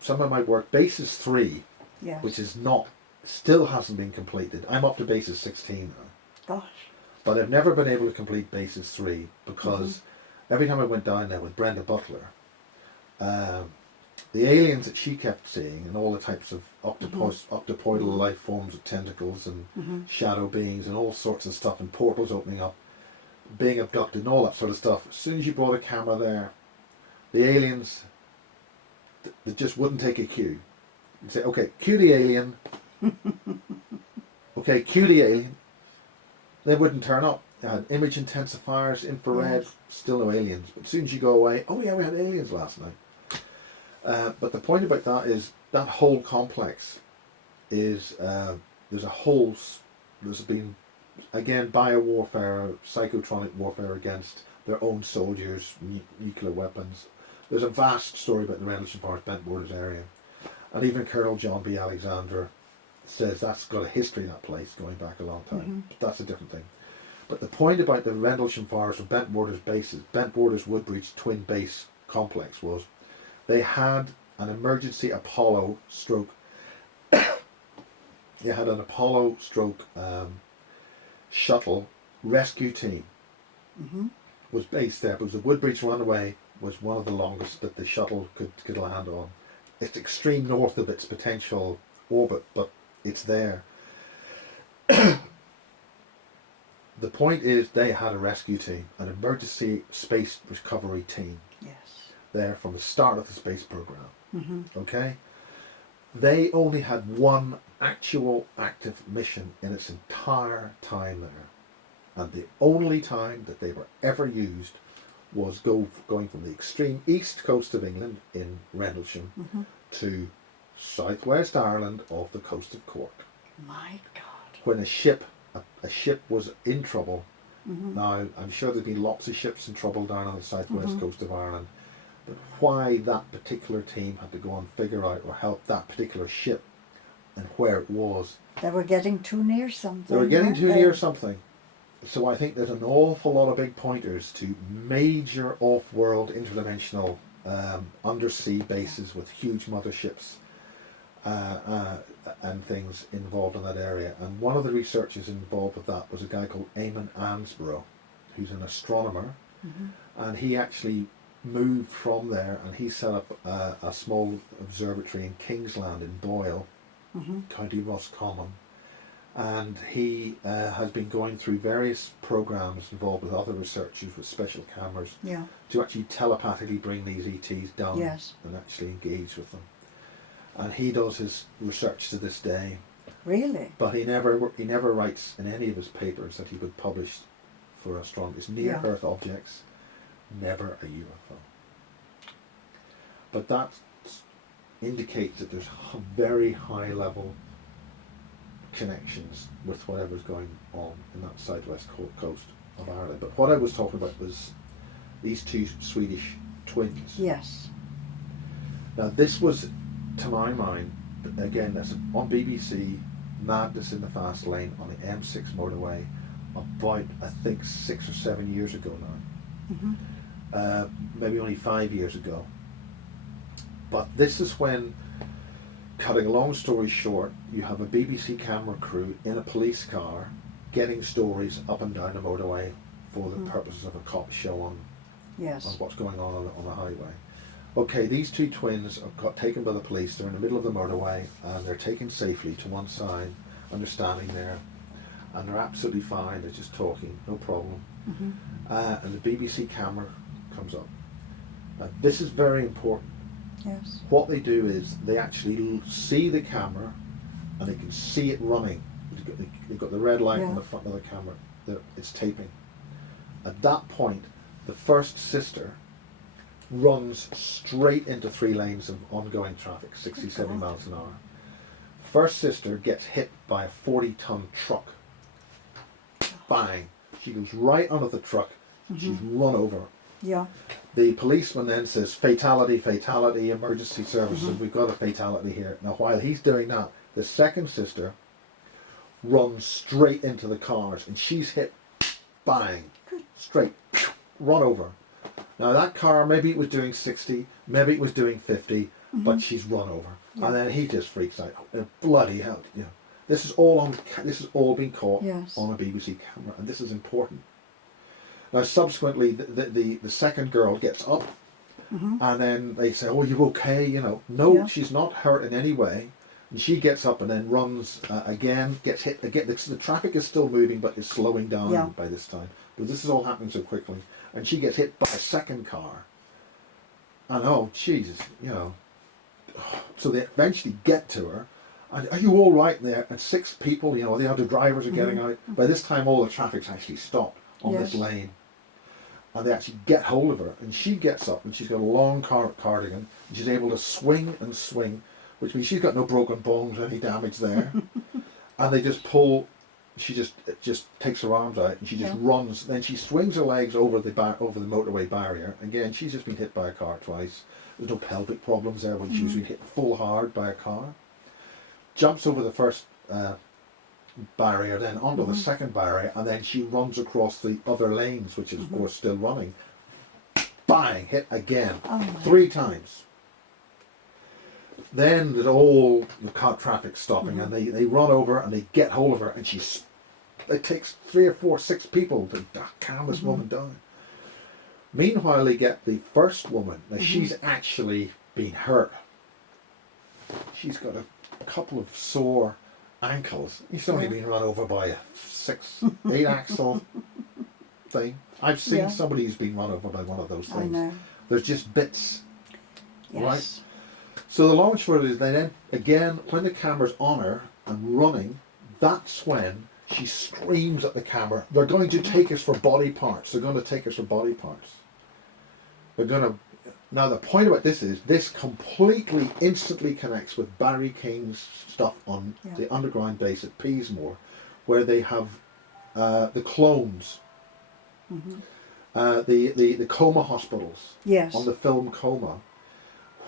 some of my work, Bases 3, Yes. which is not, still hasn't been completed. I'm up to Bases 16 now. Gosh. But I've never been able to complete Bases 3 because every time I went down there with Brenda Butler, the aliens that she kept seeing and all the types of octopoidal life forms with tentacles and Mhm. shadow beings and all sorts of stuff and portals opening up, being abducted and all that sort of stuff. As soon as you brought a camera there, the aliens, they just wouldn't take a cue. You'd say, okay, cue the alien. Okay, cue the alien. They wouldn't turn up. They had image intensifiers, infrared, Yes. still no aliens. But as soon as you go away, oh yeah, we had aliens last night. But the point about that is that whole complex is there's been again biowarfare, psychotronic warfare against their own soldiers, nuclear weapons. There's a vast story about the Rendlesham Forest Bent Borders area, and even Colonel John B. Alexander says that's got a history in that place going back a long time. But that's a different thing. But the point about the Rendlesham Forest or Bent Borders bases, Bent Borders Woodbridge twin base complex was they had an emergency Apollo stroke. They had an Apollo stroke shuttle rescue team Mhm. was based there because the Woodbridge runway was one of the longest that the shuttle could land on. It's extreme north of its potential orbit, but it's there. The point is they had a rescue team, an emergency space recovery team Yes. there from the start of the space program. Mhm. Okay? They only had one actual active mission in its entire time there. And the only time that they were ever used was going from the extreme east coast of England in Rendlesham Mhm. to southwest Ireland off the coast of Cork. My God. When a ship was in trouble. Mhm. Now, I'm sure there's been lots of ships in trouble down on the southwest Mhm. coast of Ireland, but why that particular team had to go and figure out or help that particular ship and where it was. They were getting too near something. They were getting weren't too they? near something. So I think there's an awful lot of big pointers to major off-world interdimensional undersea bases with huge motherships and things involved in that area. And one of the researchers involved with that was a guy called Eamon Ansborough, who's an astronomer, Mhm. and he actually moved from there and he set up a small observatory in Kingsland in Boyle, Mhm. County Roscommon. And he has been going through various programs involved with other researchers with special cameras Yeah. to actually telepathically bring these ETs down Yes. and actually engage with them. And he does his research to this day, Really? but he never writes in any of his papers that he would publish for astronomy. It's near Yeah. Earth objects, never a UFO. But that indicates that there's very high level connections with whatever's going on in that southwest coast of Ireland. But what I was talking about was these two Swedish twins. Yes. Now this was, to my mind, again, that's on BBC, Madness in the Fast Lane on the M6 motorway, about I think 6 or 7 years ago now. Mhm. Maybe only 5 years ago. But this is when, cutting a long story short, you have a BBC camera crew in a police car getting stories up and down the motorway for the purposes of a cop show on Yes. what's going on the highway. Okay, these two twins got taken by the police. They're in the middle of the motorway and they're taken safely to one side and they're standing there and they're absolutely fine. They're just talking, no problem. Mhm. And the BBC camera comes up This is very important. Yes. What they do is they actually see the camera and they can see it running. They've got the red light on Yeah. the front of the camera. It's taping. At that point, the first sister runs straight into 3 lanes of ongoing traffic, 60, 70 God. miles an hour. First sister gets hit by a 40-ton truck. Bang! She goes right under the truck. She's run over. Yeah. The policeman then says, fatality, fatality, emergency services, we've got a fatality here. Now while he's doing that, the second sister runs straight into the cars and she's hit, bang, straight, run over. Now that car, maybe it was doing 60, maybe it was doing 50, but she's run over. Yeah. And then he just freaks out. Oh, bloody hell, you know. This is all been caught Yes. on a BBC camera, and this is important. Now subsequently, the second girl gets up, and then they say, "Oh, you okay?" You know, no, Yeah. she's not hurt in any way. And she gets up and then runs again, gets hit again. The traffic is still moving, but is slowing down Yeah. by this time. But this is all happening so quickly, and she gets hit by a second car. And oh, Jesus, you know. So they eventually get to her. And are you all right there? And 6 people, you know, the other drivers are getting out. By this time, all the traffic's actually stopped on this Yes. lane. And they actually get hold of her. And she gets up and she's got a long cardigan. And she's able to swing and swing, which means she's got no broken bones or any damage there. And they just pull, it just takes her arms out and she just Yeah. runs. Then she swings her legs over the motorway barrier. Again, she's just been hit by a car twice. There's no pelvic problems there when she's been hit full hard by a car. Jumps over the first barrier, then onto the second barrier, and then she runs across the other lanes, which is of course still running. Bang! Hit again. Oh my. 3 times. Then the car traffic stopping, and they run over and they get hold of her, and it takes 3 or 4, 6 people to calm this woman down. Meanwhile, they get the first woman. Now she's actually been hurt. She's got a couple of sore ankles. He's only been run over by a 8 axle thing. I've seen Yeah. somebody who's been run over by one of those I things. know. There's just bits. Yes. Right. So the long and short is, they then, again, when the camera's on her and running, that's when she screams at the camera, "They're going to take us for body parts. They're going to take us for body parts. They're going to..." Now the point about this is, this completely instantly connects with Barry King's stuff on Yeah. the underground base at Peasmore, where they have the clones, the coma hospitals Yes. on the film Coma,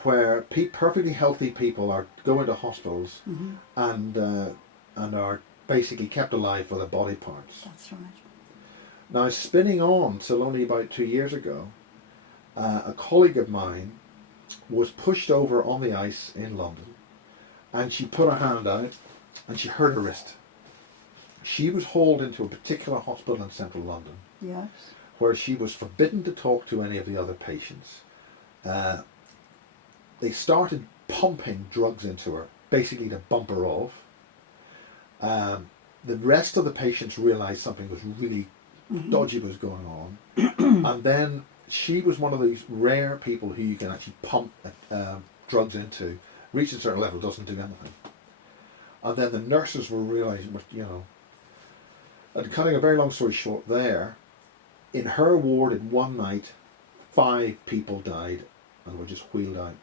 where perfectly healthy people are go into hospitals and are basically kept alive for their body parts. That's right. Now, spinning on till only about 2 years ago, a colleague of mine was pushed over on the ice in London, and she put her hand out and she hurt her wrist. She was hauled into a particular hospital in central London, Yes. where she was forbidden to talk to any of the other patients. They started pumping drugs into her, basically to bump her off. The rest of the patients realised something was really dodgy was going on. And then she was one of these rare people who you can actually pump drugs into. Reach a certain level, doesn't do anything. And then the nurses were realising, you know, and cutting a very long story short there, in her ward in one night, 5 people died and were just wheeled out.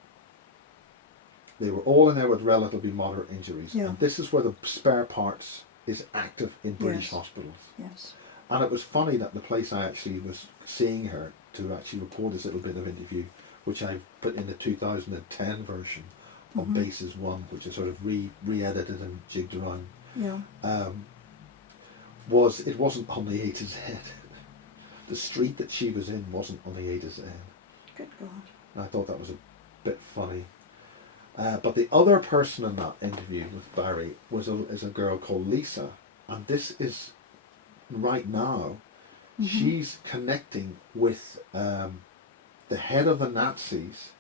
They were all in there with relatively moderate injuries. Yeah. And this is where the spare parts is active in British Yes. hospitals. Yes. And it was funny that the place I actually was seeing her to actually record this little bit of interview, which I put in the 2010 version of Bases 1, which is sort of re-edited and jigged around, Yeah. it wasn't on the A to Z. The street that she was in wasn't on the A to Z. Good God. And I thought that was a bit funny. But the other person in that interview with Barry is a girl called Lisa, and this is right now. She's connecting with the head of the Nazis,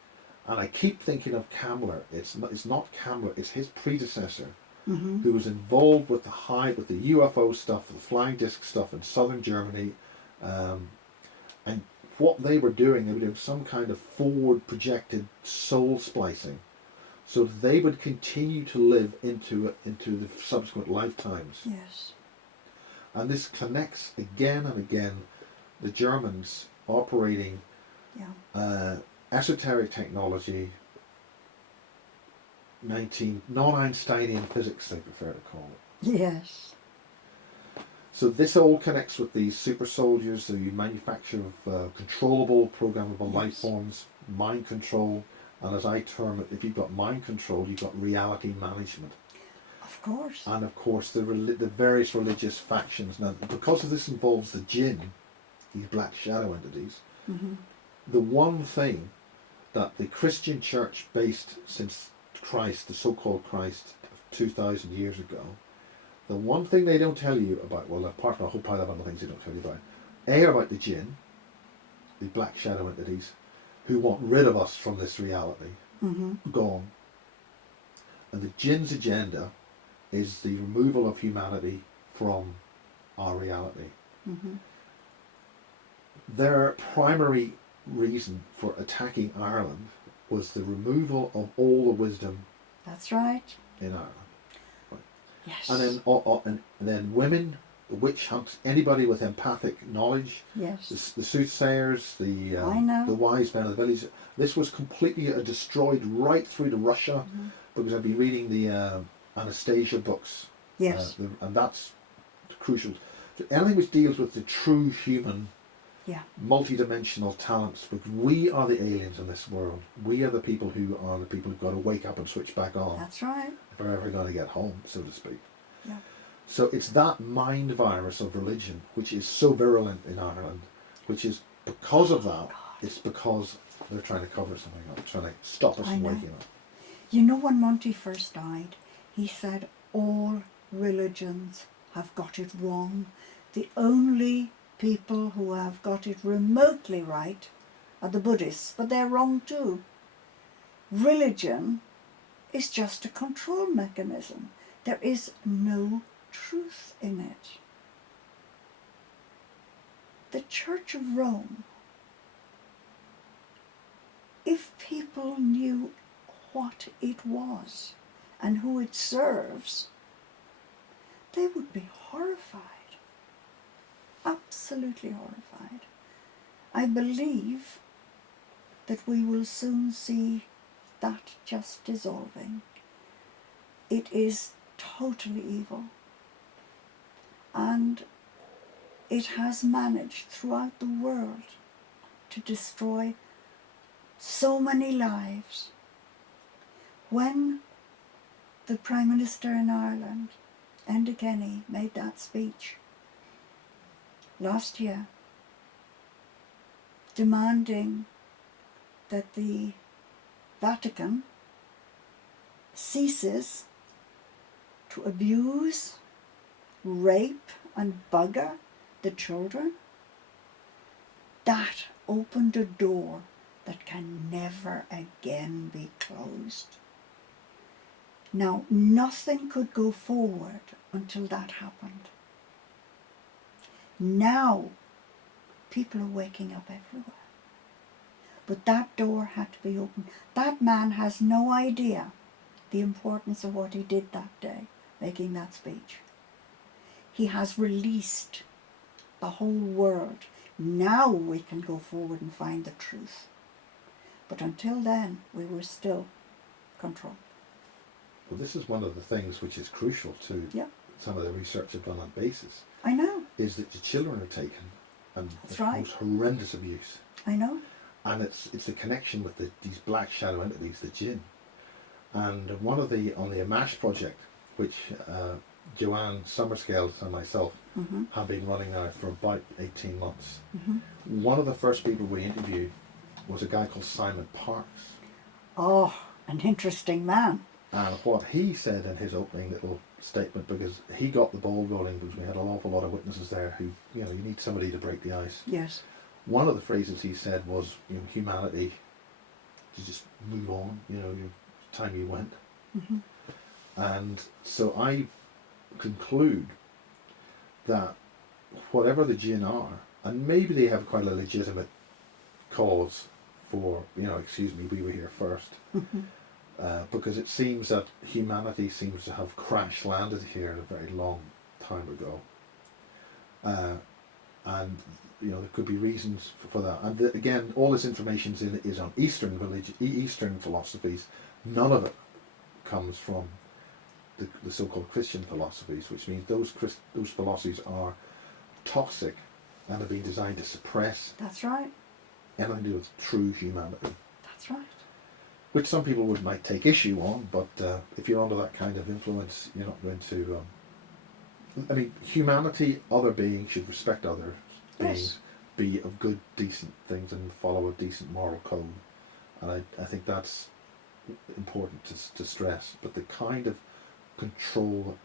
and I keep thinking of Kammler. It's not Kammler. It's his predecessor, who was involved with with the UFO stuff, the flying disc stuff in southern Germany, and what they were doing some kind of forward projected soul splicing, so that they would continue to live into the subsequent lifetimes. Yes. And this connects again and again the Germans operating Yeah. esoteric technology, non-Einsteinian physics, they prefer to call it. Yes. So this all connects with these super soldiers, the manufacture of controllable, programmable Yes. life forms, mind control, and as I term it, if you've got mind control, you've got reality management. Of course. And of course the various religious factions. Now, because this involves the jinn, these black shadow entities, Mm-hmm. the one thing that the Christian church based since Christ, the so-called Christ, 2,000 years ago, the one thing they don't tell you about, well, apart from a whole pile of other things they don't tell you about, about the jinn, the black shadow entities, who want rid of us from this reality, Mm-hmm. gone. And the jinn's agenda is the removal of humanity from our reality. Mm-hmm. Their primary reason for attacking Ireland was the removal of all the wisdom That's right. in Ireland. Yes. And then women, the witch hunt, anybody with empathic knowledge, Yes. the soothsayers, I know. the wise men of the village. This was completely destroyed right through to Russia, Mm-hmm. because I've been reading the Anastasia books. Yes. And that's crucial. Anything which deals with the true human, Yeah. multi-dimensional talents, because we are the aliens in this world. We are the people who've got to wake up and switch back on That's right. if we're ever going to get home, so to speak. Yeah. So it's that mind virus of religion which is so virulent in Ireland, which is because of that. It's because they're trying to cover something up, trying to stop us I from know. waking up. You know, when Monty first died, he said all religions have got it wrong. The only people who have got it remotely right are the Buddhists, but they're wrong too. Religion is just a control mechanism. There is no truth in it. The Church of Rome, if people knew what it was and who it serves, they would be horrified. Absolutely horrified. I believe that we will soon see that just dissolving. It is totally evil. And it has managed throughout the world to destroy so many lives. When the Prime Minister in Ireland, Enda Kenny, made that speech last year, demanding that the Vatican ceases to abuse, rape and bugger the children, that opened a door that can never again be closed. Now, nothing could go forward until that happened. Now, people are waking up everywhere. But that door had to be opened. That man has no idea the importance of what he did that day, making that speech. He has released the whole world. Now we can go forward and find the truth. But until then, we were still controlled. Well, this is one of the things which is crucial to Yeah. some of the research I've done on basis, I know, is that the children are taken and That's the right. most horrendous abuse. I know. And it's the connection with these black shadow entities, the jinn. And on the Amash project, which Joanne Summerscale and myself Mm-hmm. have been running now for about 18 months, Mm-hmm. one of the first people we interviewed was a guy called Simon Parks. Oh, an interesting man. And what he said in his opening little statement, because he got the ball rolling, because we had an awful lot of witnesses there who, you need somebody to break the ice. Yes. One of the phrases he said was, humanity, you just move on, time you went. Mm-hmm. And so I conclude that whatever the jinn are, and maybe they have quite a legitimate cause for, excuse me, we were here first. Because it seems that humanity seems to have crash landed here a very long time ago. And there could be reasons for that. And again, all this information is on Eastern philosophies. None of it comes from the so-called Christian philosophies, which means those philosophies are toxic and have been designed to suppress That's right. anything to do with true humanity. That's right. Which some people might take issue on, but if you're under that kind of influence, you're not going to. Humanity, other beings should respect other beings, be of good, decent things, and follow a decent moral code. And I think that's important to stress. But the kind of control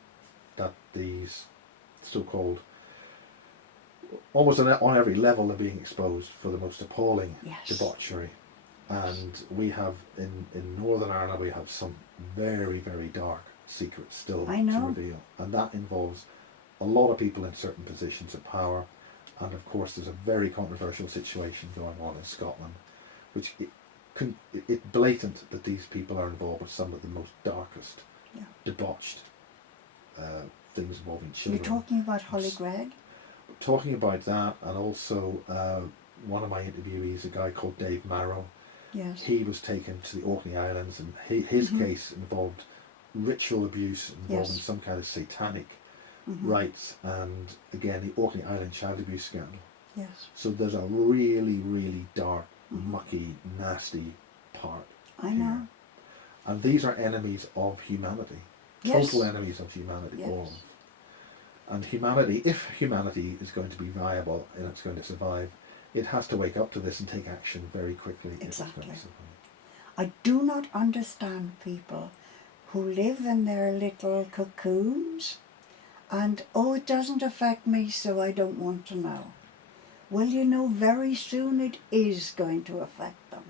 that these so-called, almost on every level, are being exposed for the most appalling debauchery. And we have, in Northern Ireland, we have some very, very dark secrets still to reveal. And that involves a lot of people in certain positions of power. And of course, there's a very controversial situation going on in Scotland, which it's blatant that these people are involved with some of the most darkest, debauched things involving children. You're talking about Holly Gregg? Talking about that, and also one of my interviewees, a guy called Dave Marrow. Yes. He was taken to the Orkney Islands, and his case involved ritual abuse involving some kind of satanic rites, and again the Orkney Island child abuse scandal. Yes. So there's a really, really dark, mucky, nasty part. I know. And these are enemies of humanity. Total enemies of humanity. All. And humanity, if humanity is going to be viable and it's going to survive, it has to wake up to this and take action very quickly. Exactly. I do not understand people who live in their little cocoons and, it doesn't affect me, so I don't want to know. Well, very soon it is going to affect them.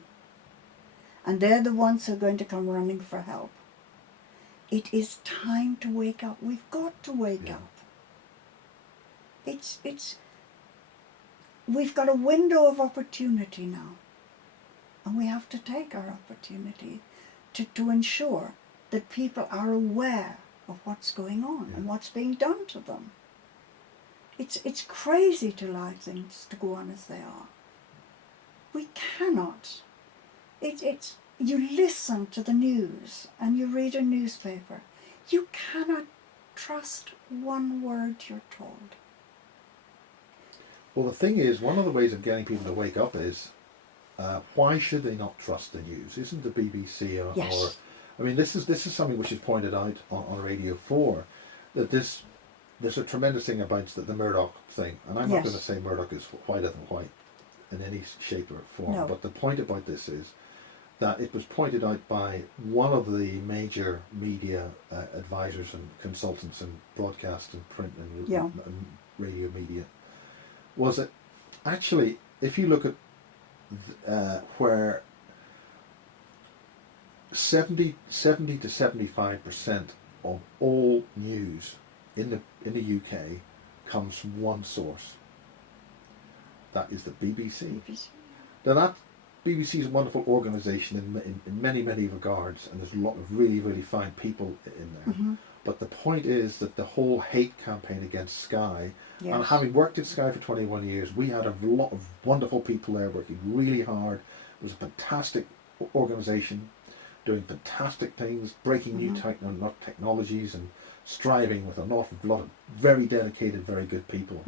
And they're the ones who are going to come running for help. It is time to wake up. We've got to wake up. We've got a window of opportunity now, and we have to take our opportunity to ensure that people are aware of what's going on and what's being done to them. It's crazy to allow things to go on as they are. We cannot. You listen to the news and you read a newspaper. You cannot trust one word you're told. Well, the thing is, one of the ways of getting people to wake up is, why should they not trust the news? Isn't the BBC or this is something which is pointed out on Radio 4, that there's a tremendous thing about the Murdoch thing, and I'm not going to say Murdoch is whiter than white in any shape or form, but the point about this is that it was pointed out by one of the major media advisors and consultants in broadcast and print and radio media, was that actually, if you look at where 70 to 75% of all news in the UK comes from one source. That is the BBC. Now that BBC is a wonderful organisation in many, many regards, and there's a lot of really, really fine people in there. But the point is that the whole hate campaign against Sky, and having worked at Sky for 21 years, we had a lot of wonderful people there working really hard. It was a fantastic organisation, doing fantastic things, breaking new technologies and striving with an awful lot of very dedicated, very good people.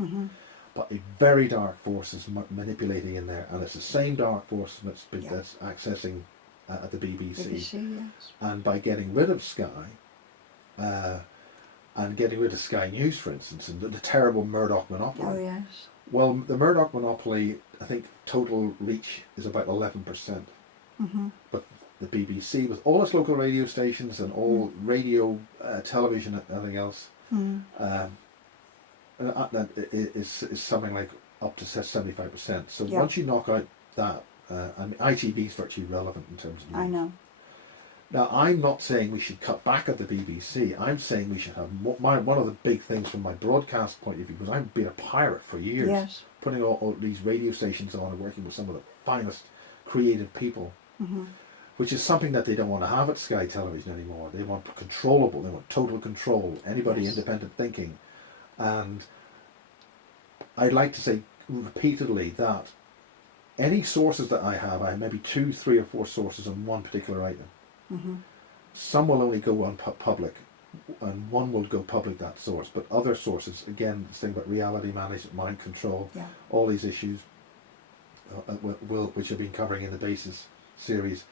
But a very dark force is manipulating in there, and it's the same dark force that's accessing at the BBC. And by getting rid of Sky, and getting rid of Sky News, for instance, and the terrible Murdoch monopoly. Well, the Murdoch monopoly, I think total reach is about 11%. But the BBC, with all its local radio stations and all radio, television, and everything else, that is something like up to 75%. So once you knock out that, ITV is virtually irrelevant in terms of news. I know. Now, I'm not saying we should cut back at the BBC. I'm saying we should have one of the big things from my broadcast point of view, because I've been a pirate for years, putting all these radio stations on and working with some of the finest creative people, Mm-hmm. which is something that they don't want to have at Sky Television anymore. They want controllable, they want total control, anybody Yes. independent thinking. And I'd like to say repeatedly that any sources that I have maybe 2, 3 or 4 sources on one particular item. Mm-hmm. Some will only go on public, and one will go public, that source, but other sources, again, this thing about reality management, mind control, Yeah. all these issues which I've been covering in the Basis series.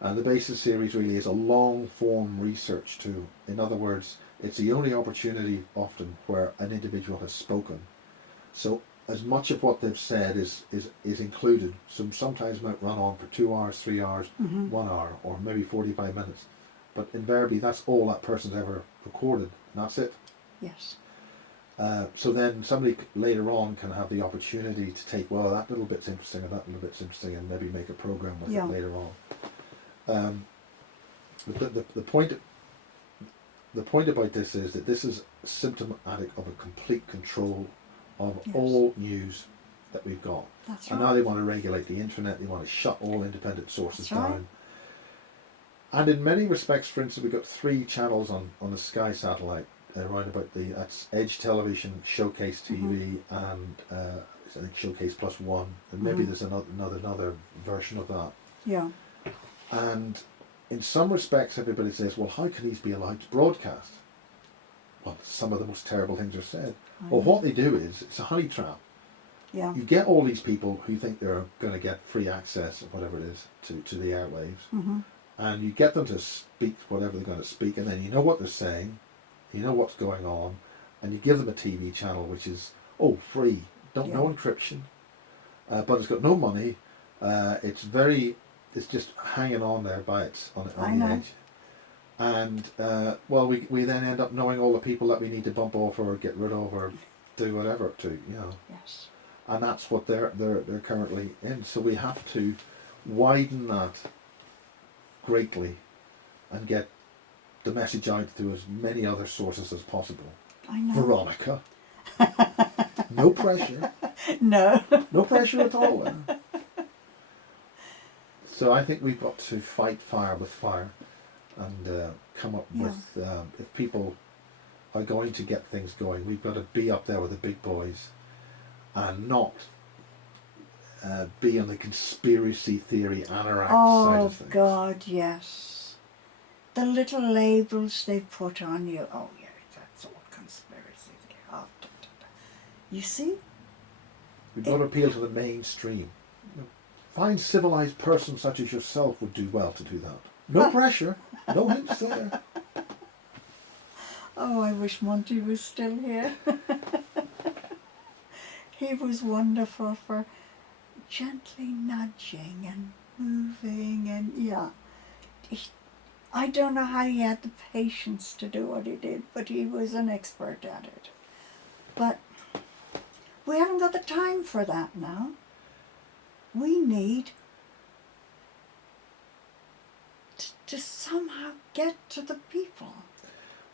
And the Basis series really is a long form research tool. In other words, it's the only opportunity often where an individual has spoken. So as much of what they've said is included. So sometimes it might run on for 2 hours, 3 hours, Mm-hmm. 1 hour, or maybe 45 minutes. But invariably that's all that person's ever recorded, and that's it. Yes. So then somebody later on can have the opportunity to take, well, that little bit's interesting and that little bit's interesting, and maybe make a program with Yeah. it later on. The point about this is that this is symptomatic of a complete control of Yes. all news that we've got. That's And right. now they want to regulate the internet, they want to shut all independent sources That's right. down. And in many respects, for instance, we've got 3 channels on the Sky satellite around about that's Edge Television, Showcase TV, and I think Showcase Plus One, and maybe Mhm. there's another version of that. Yeah. And in some respects, everybody says, well, how can these be allowed to broadcast? Well, some of the most terrible things are said. Well, what they do is, it's a honey trap. Yeah. You get all these people who think they're going to get free access, or whatever it is, to the airwaves, Mm-hmm. and you get them to speak whatever they're going to speak, and then you know what they're saying, you know what's going on, and you give them a TV channel which is, free, no encryption, but it's got no money, it's just hanging on there on the edge. And we then end up knowing all the people that we need to bump off or get rid of or do whatever to, Yes. and that's what they're currently in. So we have to widen that greatly and get the message out through as many other sources as possible. I know. Veronica, no pressure, No. no pressure at all. So I think we've got to fight fire with fire, and come up with, if people are going to get things going, we've got to be up there with the big boys and not be on the conspiracy theory anorak side of things. Oh God, yes. The little labels they put on you. Oh yeah, that's all conspiracy. Oh, da, da, da. You see? We've got to appeal to the mainstream. Fine civilized person such as yourself would do well to do that. No pressure, no hints there. Oh, I wish Monty was still here. He was wonderful for gently nudging and moving, and I don't know how he had the patience to do what he did, but he was an expert at it. But we haven't got the time for that now. We need to somehow get to the people.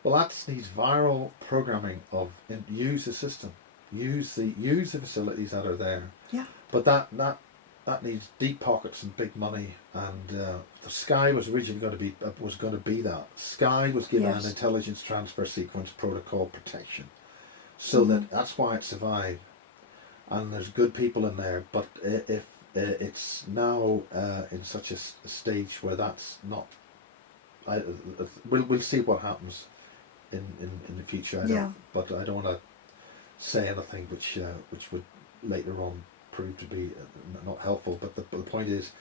Well, that's these viral programming of use the system, use the facilities that are there. Yeah. But that needs deep pockets and big money. And the Sky was originally going to be that. Sky was given Yes. an intelligence transfer sequence protocol protection, so that's why it survived. And there's good people in there, but if it's now in such a stage where that's not. We'll see what happens in the future. But I don't want to say anything which would later on prove to be not helpful. But the point is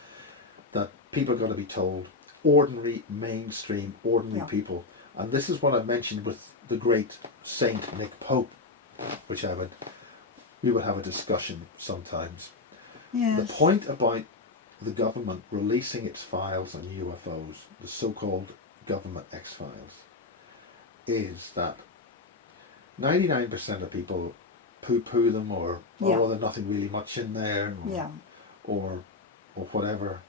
that people are going to be told, ordinary mainstream people, and this is what I mentioned with the great Saint Nick Pope, which we would have a discussion sometimes. Yes. The point about the government releasing its files on UFOs, the so-called government X-Files, is that 99% of people poo-poo them or there's nothing really much in there, or whatever.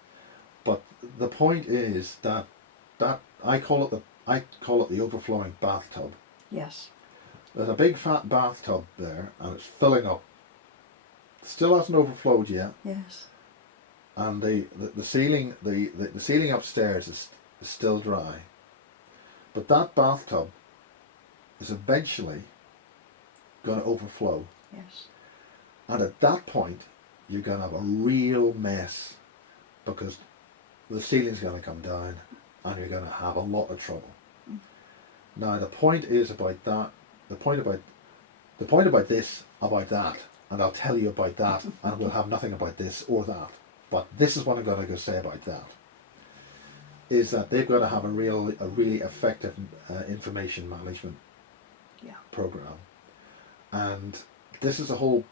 But the point is that I call it the overflowing bathtub. Yes. There's a big fat bathtub there, and it's filling up. Still hasn't overflowed yet. Yes. and the ceiling the ceiling upstairs is still dry, but that bathtub is eventually going to overflow, Yes. and at that point you're going to have a real mess because the ceiling's going to come down and you're going to have a lot of trouble. Now the point is about that. The point about this, about that, and I'll tell you about that, and we'll have nothing about this or that. But this is what I'm going to go say about that. Is that they've got to have a really effective information management program, and this is a whole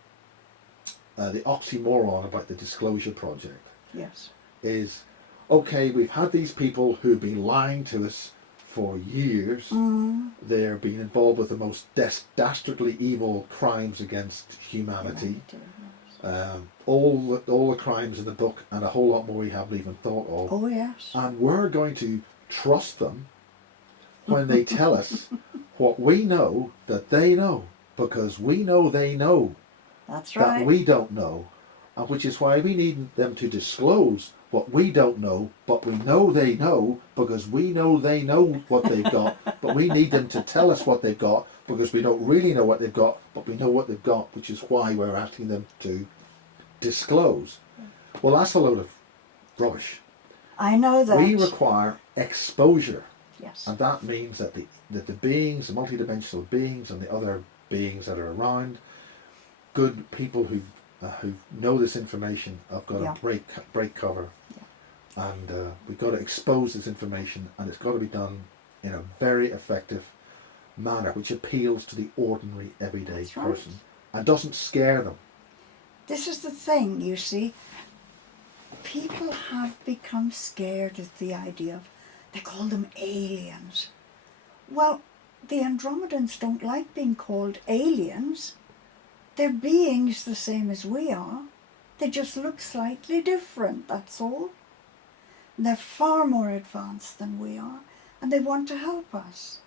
the oxymoron about the Disclosure Project. Yes. Is okay. We've had these people who've been lying to us for years. They're being involved with the most dastardly evil crimes against humanity. All the crimes in the book and a whole lot more we haven't even thought of. Oh yes. And we're going to trust them when they tell us what we know that they know, because we know they know That's right. that we don't know, and which is why we need them to disclose what we don't know, but we know they know because we know they know what they've got, but we need them to tell us what they've got because we don't really know what they've got, but we know what they've got, which is why we're asking them to disclose. Well, that's a load of rubbish. I know that. We require exposure. Yes. And that means that the beings, the multidimensional beings and the other beings that are around, good people who know this information have got to break cover, and we've got to expose this information, and it's got to be done in a very effective manner which appeals to the ordinary everyday person and doesn't scare them. This is the thing, you see. People have become scared at the idea of, they call them aliens. Well, the Andromedans don't like being called aliens. They're beings the same as we are. They just look slightly different, that's all. And they're far more advanced than we are, and they want to help us.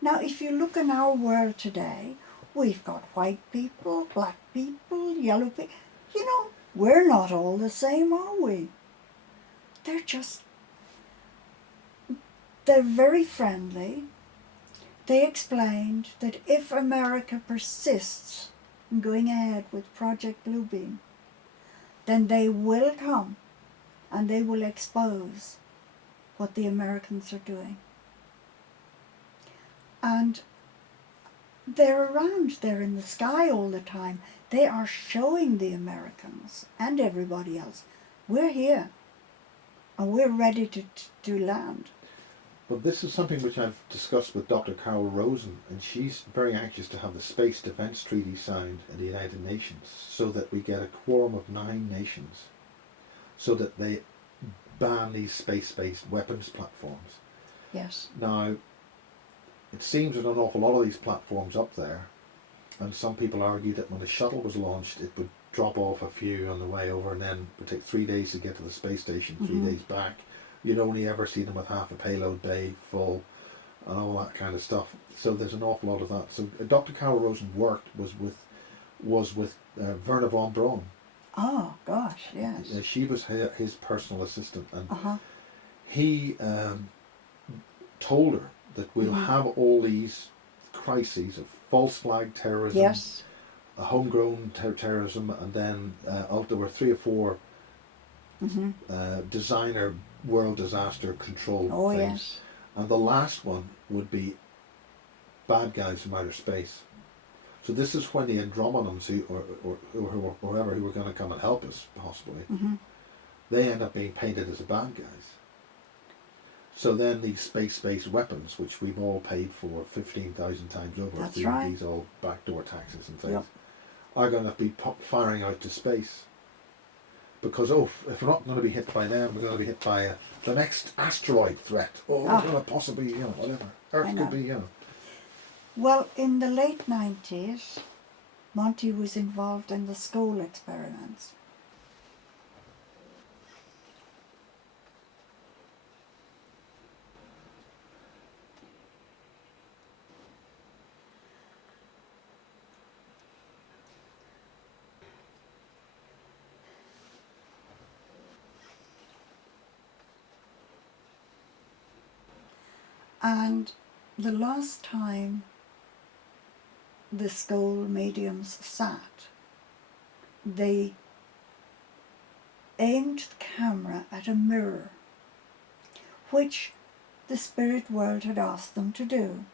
Now, if you look in our world today, we've got white people, black people, yellow people. You know, we're not all the same, are we? They're very friendly. They explained that if America persists in going ahead with Project Bluebeam, then they will come and they will expose what the Americans are doing. And they're around, they're in the sky all the time. They are showing the Americans and everybody else, we're here and we're ready to land. But this is something which I've discussed with Dr. Carol Rosen, and she's very anxious to have the Space Defence Treaty signed in the United Nations so that we get a quorum of 9 nations so that they ban these space-based weapons platforms. Yes. Now, it seems there's an awful lot of these platforms up there, and some people argue that when the shuttle was launched it would drop off a few on the way over, and then it would take 3 days to get to the space station, 3 days back. You'd only ever see them with half a payload bay full and all that kind of stuff. So there's an awful lot of that. So Dr. Carol Rosen was with Werner von Braun. Oh gosh, yes. She was his personal assistant, and Uh-huh. he told her that we'll have all these crises of false flag terrorism, Yes. homegrown terrorism, and then there were 3 or 4 designer world disaster control things. Yes. And the last one would be bad guys from outer space. So this is when the Andromedans or whoever who were going to come and help us, possibly, they end up being painted as the bad guys. So then these space-based weapons, which we've all paid for 15,000 times over, That's through right. these old backdoor taxes and things, are going to be firing out to space. Because if we're not going to be hit by them, we're going to be hit by the next asteroid threat. We're going to possibly, whatever. Earth could be, Well, in the late 90s, Monty was involved in the school experiments. And the last time the school mediums sat, they aimed the camera at a mirror, which the spirit world had asked them to do.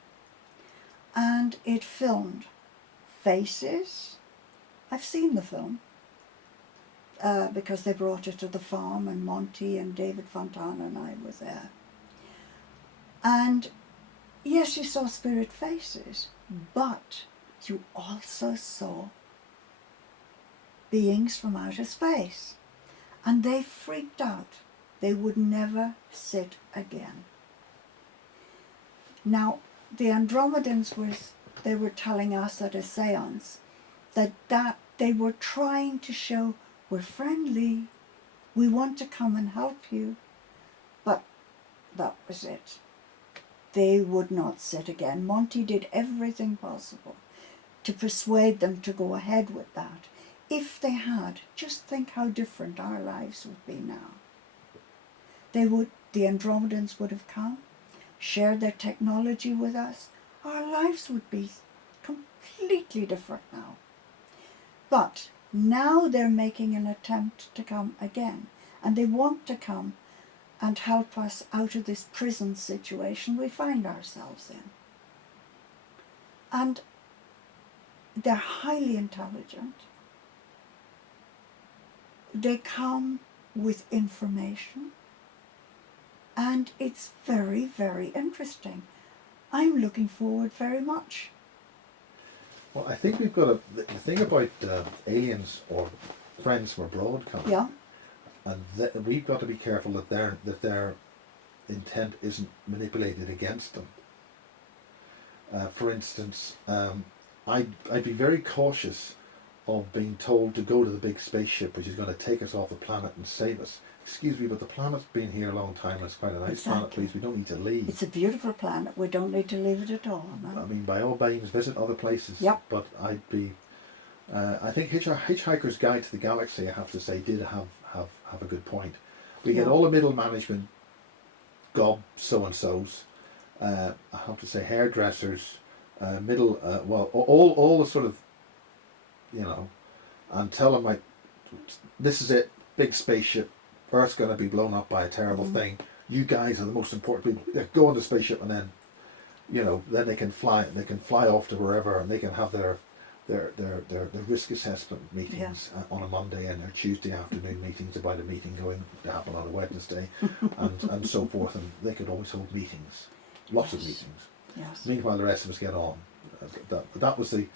And it filmed faces. I've seen the film because they brought it to the farm, and Monty and David Fontana and I were there. And yes, you saw spirit faces, but you also saw beings from outer space. And they freaked out. They would never sit again. Now, the Andromedans they were telling us at a seance that they were trying to show, we're friendly, we want to come and help you, but that was it. They would not sit again. Monty did everything possible to persuade them to go ahead with that. If they had, just think how different our lives would be now. The Andromedans would have come, shared their technology with us. Our lives would be completely different now. But now they're making an attempt to come again, and they want to come and help us out of this prison situation we find ourselves in. And they're highly intelligent. They come with information, and it's very, very interesting. I'm looking forward very much. Well, I think we've got the thing about aliens or friends from abroad coming. Yeah, And we've got to be careful that their intent isn't manipulated against them. For instance, I'd be very cautious of being told to go to the big spaceship which is going to take us off the planet and save us. Excuse me, but the planet's been here a long time and it's quite a nice planet, please. We don't need to leave. it's a beautiful planet. We don't need to leave it at all. No? I mean, by all means, visit other places. Yep. But I'd be... I think Hitchhiker's Guide to the Galaxy, I have to say, did have a good point. We get Yeah. all the middle management, gob so-and-sos, I have to say hairdressers, all the sort of, and tell them, like, this is it, big spaceship, Earth's going to be blown up by a terrible thing. You guys are the most important people. Go on the spaceship, and then, then they can fly off to wherever, and they can have their risk assessment meetings on a Monday, and their Tuesday afternoon meetings about a meeting going to happen on a Wednesday, and so forth. And they could always hold meetings, lots of meetings. Yes. Meanwhile, the rest of us get on. That was the...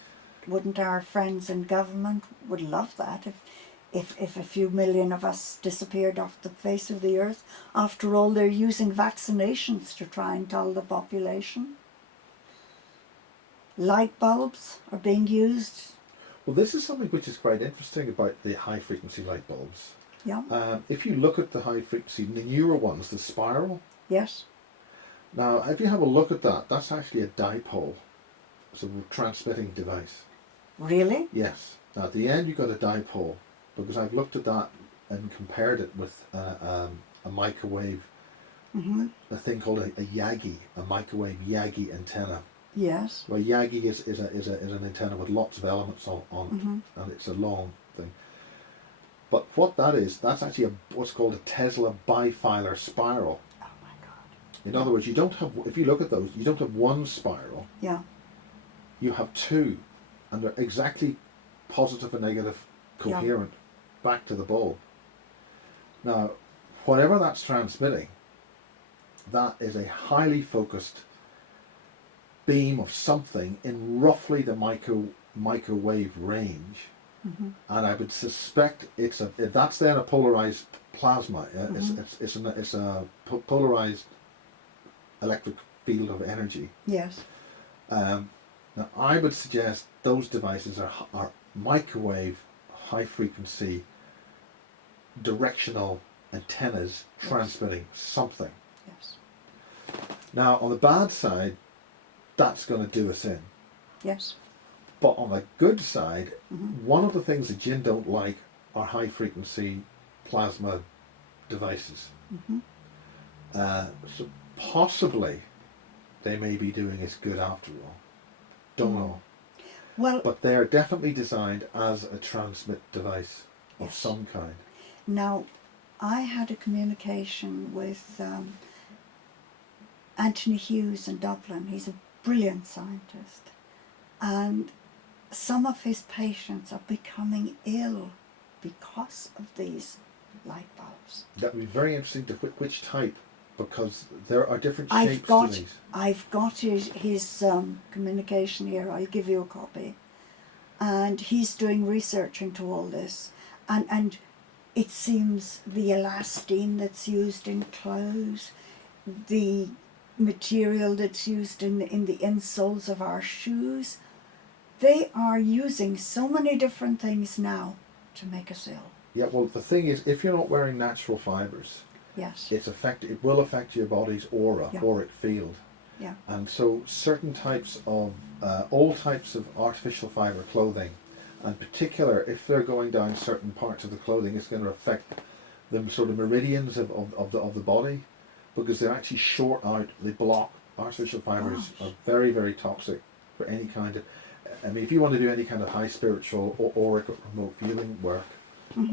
Wouldn't our friends in government would love that if a few million of us disappeared off the face of the earth? After all, they're using vaccinations to try and tell the population. Light bulbs are being used. Well, this is something which is quite interesting about the high-frequency light bulbs. Yeah. If you look at the high-frequency, the newer ones, the spiral. Yes. Now, if you have a look at that, that's actually a dipole. It's a transmitting device. Really? Yes. Now, at the end, you've got a dipole, because I've looked at that and compared it with a microwave, a thing called a Yagi, a microwave Yagi antenna. Yes. Well, Yagi is an antenna with lots of elements on it, and it's a long thing. But what that is, that's actually what's called a Tesla bifilar spiral. Oh my God. In other words, you don't have, if you look at those, you don't have one spiral, Yeah. you have two, and they're exactly positive and negative coherent back to the bulb. Now, whatever that's transmitting, that is a highly focused beam of something in roughly the microwave range, and I would suspect that's then a polarized plasma. It's a polarized electric field of energy. Yes. Now, I would suggest those devices are microwave, high frequency, directional antennas transmitting something. Yes. Now, on the bad side, that's going to do us in. Yes. But on the good side, one of the things that Jinn don't like are high frequency plasma devices. So possibly they may be doing is good after all. Don't know. Well, But they are definitely designed as a transmit device of Yes. some kind. now, I had a communication with Anthony Hughes in Dublin. He's a brilliant scientist. And some of his patients are becoming ill because of these light bulbs. That would be very interesting to which type, because there are different I've shapes got to these. his communication here. I'll give you a copy. And he's doing research into all this. And it seems the elastine that's used in clothes, the material that's used in the insoles of our shoes, they are using so many different things now to make us ill. Yeah, well, the thing is, if you're not wearing natural fibres, Yes. it will affect your body's aura, Yeah. auric field. Yeah. And so certain types of, all types of artificial fibre clothing, and particular if they're going down certain parts of the clothing, it's going to affect the sort of meridians of the body, because they're actually short out, they block. Artificial fibres Gosh. are very, very toxic for any kind of, I mean, if you want to do any kind of high spiritual or auric or remote feeling work,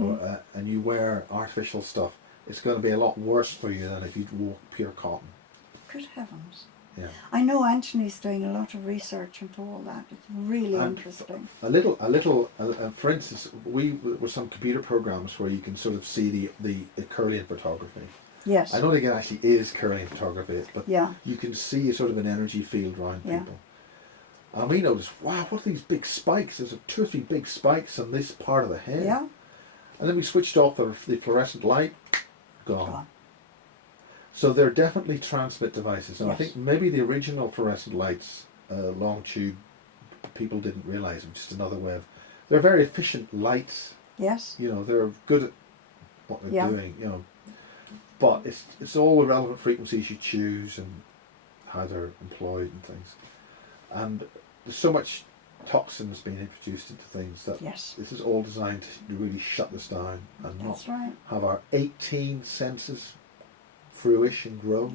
or, and you wear artificial stuff, it's going to be a lot worse for you than if you wore pure cotton. Good heavens. Yeah. I know Anthony's doing a lot of research into all that. It's really And interesting. For instance, we were some computer programs where you can sort of see the Kirlian photography. Yes. I don't think it actually is Kirlian photography, but Yeah. you can see sort of an energy field around Yeah. people. And we noticed, wow, what are these big spikes? There's 2 or 3 big spikes on this part of the head. Yeah. And then we switched off the fluorescent light, gone. Gone. So they're definitely transmit devices. Now I Yes. think maybe the original fluorescent lights, long tube, people didn't realise them. Just another way of. They're very efficient lights. Yes. You know, they're good at what they're Yeah. doing. You know, but it's all the relevant frequencies you choose and how they're employed and things. And there's so much toxins being introduced into things that Yes. this is all designed to really shut this down and not That's right. have our 18 senses fruish and grow.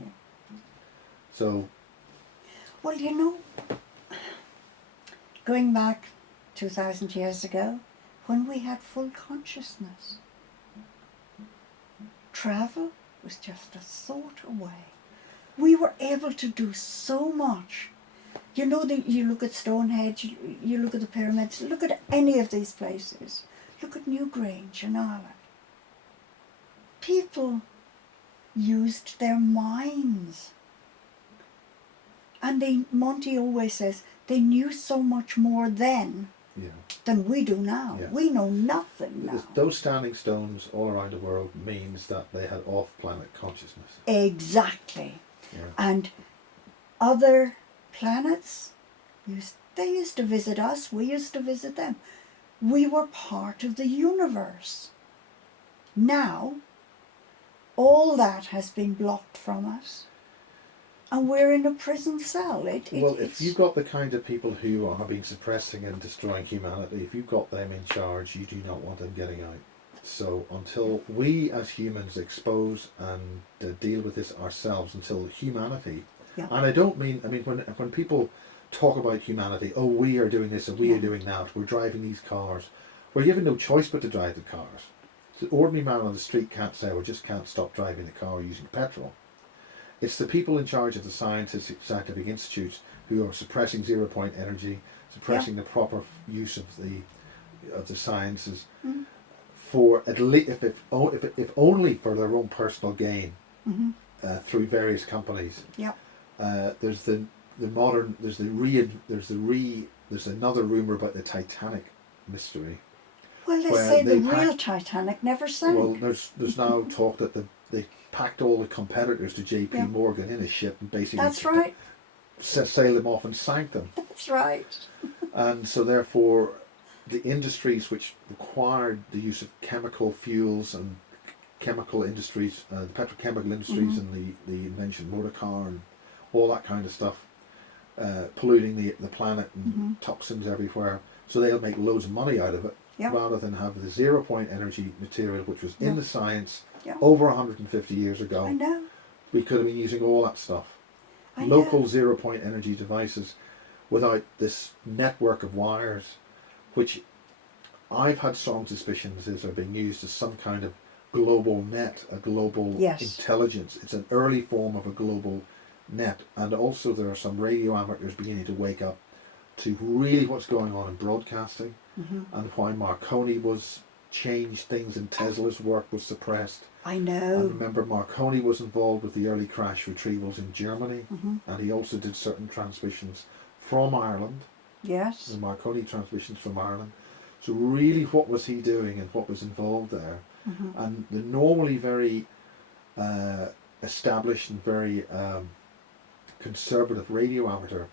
So, Well, you know, going back 2,000 years ago, when we had full consciousness, travel was just a thought away. We were able to do so much. You know, you look at Stonehenge, you look at the pyramids, look at any of these places. Look at Newgrange in Ireland. People used their minds. And Monty always says, they knew so much more then yeah. than we do now. Yeah. We know nothing now. Those standing stones all around the world means that they had off-planet consciousness. Exactly. Yeah. And other planets, they used to visit us, we used to visit them. We were part of the universe. Now, all that has been blocked from us, and we're in a prison cell. If you've got the kind of people who have been suppressing and destroying humanity, if you've got them in charge, you do not want them getting out. So until we as humans expose and deal with this ourselves, until humanity, Yeah. and I mean when people talk about humanity, oh, we are doing this and we are doing that, we're driving these cars, we're given no choice but to drive the cars. The ordinary man on the street can't say, we just can't stop driving the car using petrol. It's the people in charge of the scientific institutes who are suppressing zero-point energy, suppressing the proper use of the sciences, for at least if only for their own personal gain, through various companies. Yeah. There's another rumor about the Titanic mystery. Well, they where say they the real Titanic never sank. Well, there's now talk that they packed all the competitors to J.P. Yeah. Morgan in a ship and basically That's right. sailed them off and sank them. That's right. And so therefore the industries which required the use of chemical fuels and chemical industries, the petrochemical industries and the invention of motor car and all that kind of stuff, polluting the planet and toxins everywhere, so they'll make loads of money out of it, rather than have the zero-point energy material which was in the science over 150 years ago. I know. We could have been using all that stuff. I local know. 0-point energy devices without this network of wires, which I've had strong suspicions is are being used as some kind of global net, a global Yes. intelligence. It's an early form of a global net, and also there are some radio amateurs beginning to wake up to really what's going on in broadcasting, and why Marconi was changed, things in Tesla's work was suppressed. I And know. remember, Marconi was involved with the early crash retrievals in Germany, Mm-hmm. and he also did certain transmissions from Ireland, Yes. the Marconi transmissions from Ireland. So really, what was he doing and what was involved there? Mm-hmm. And the normally very established and very conservative radio amateur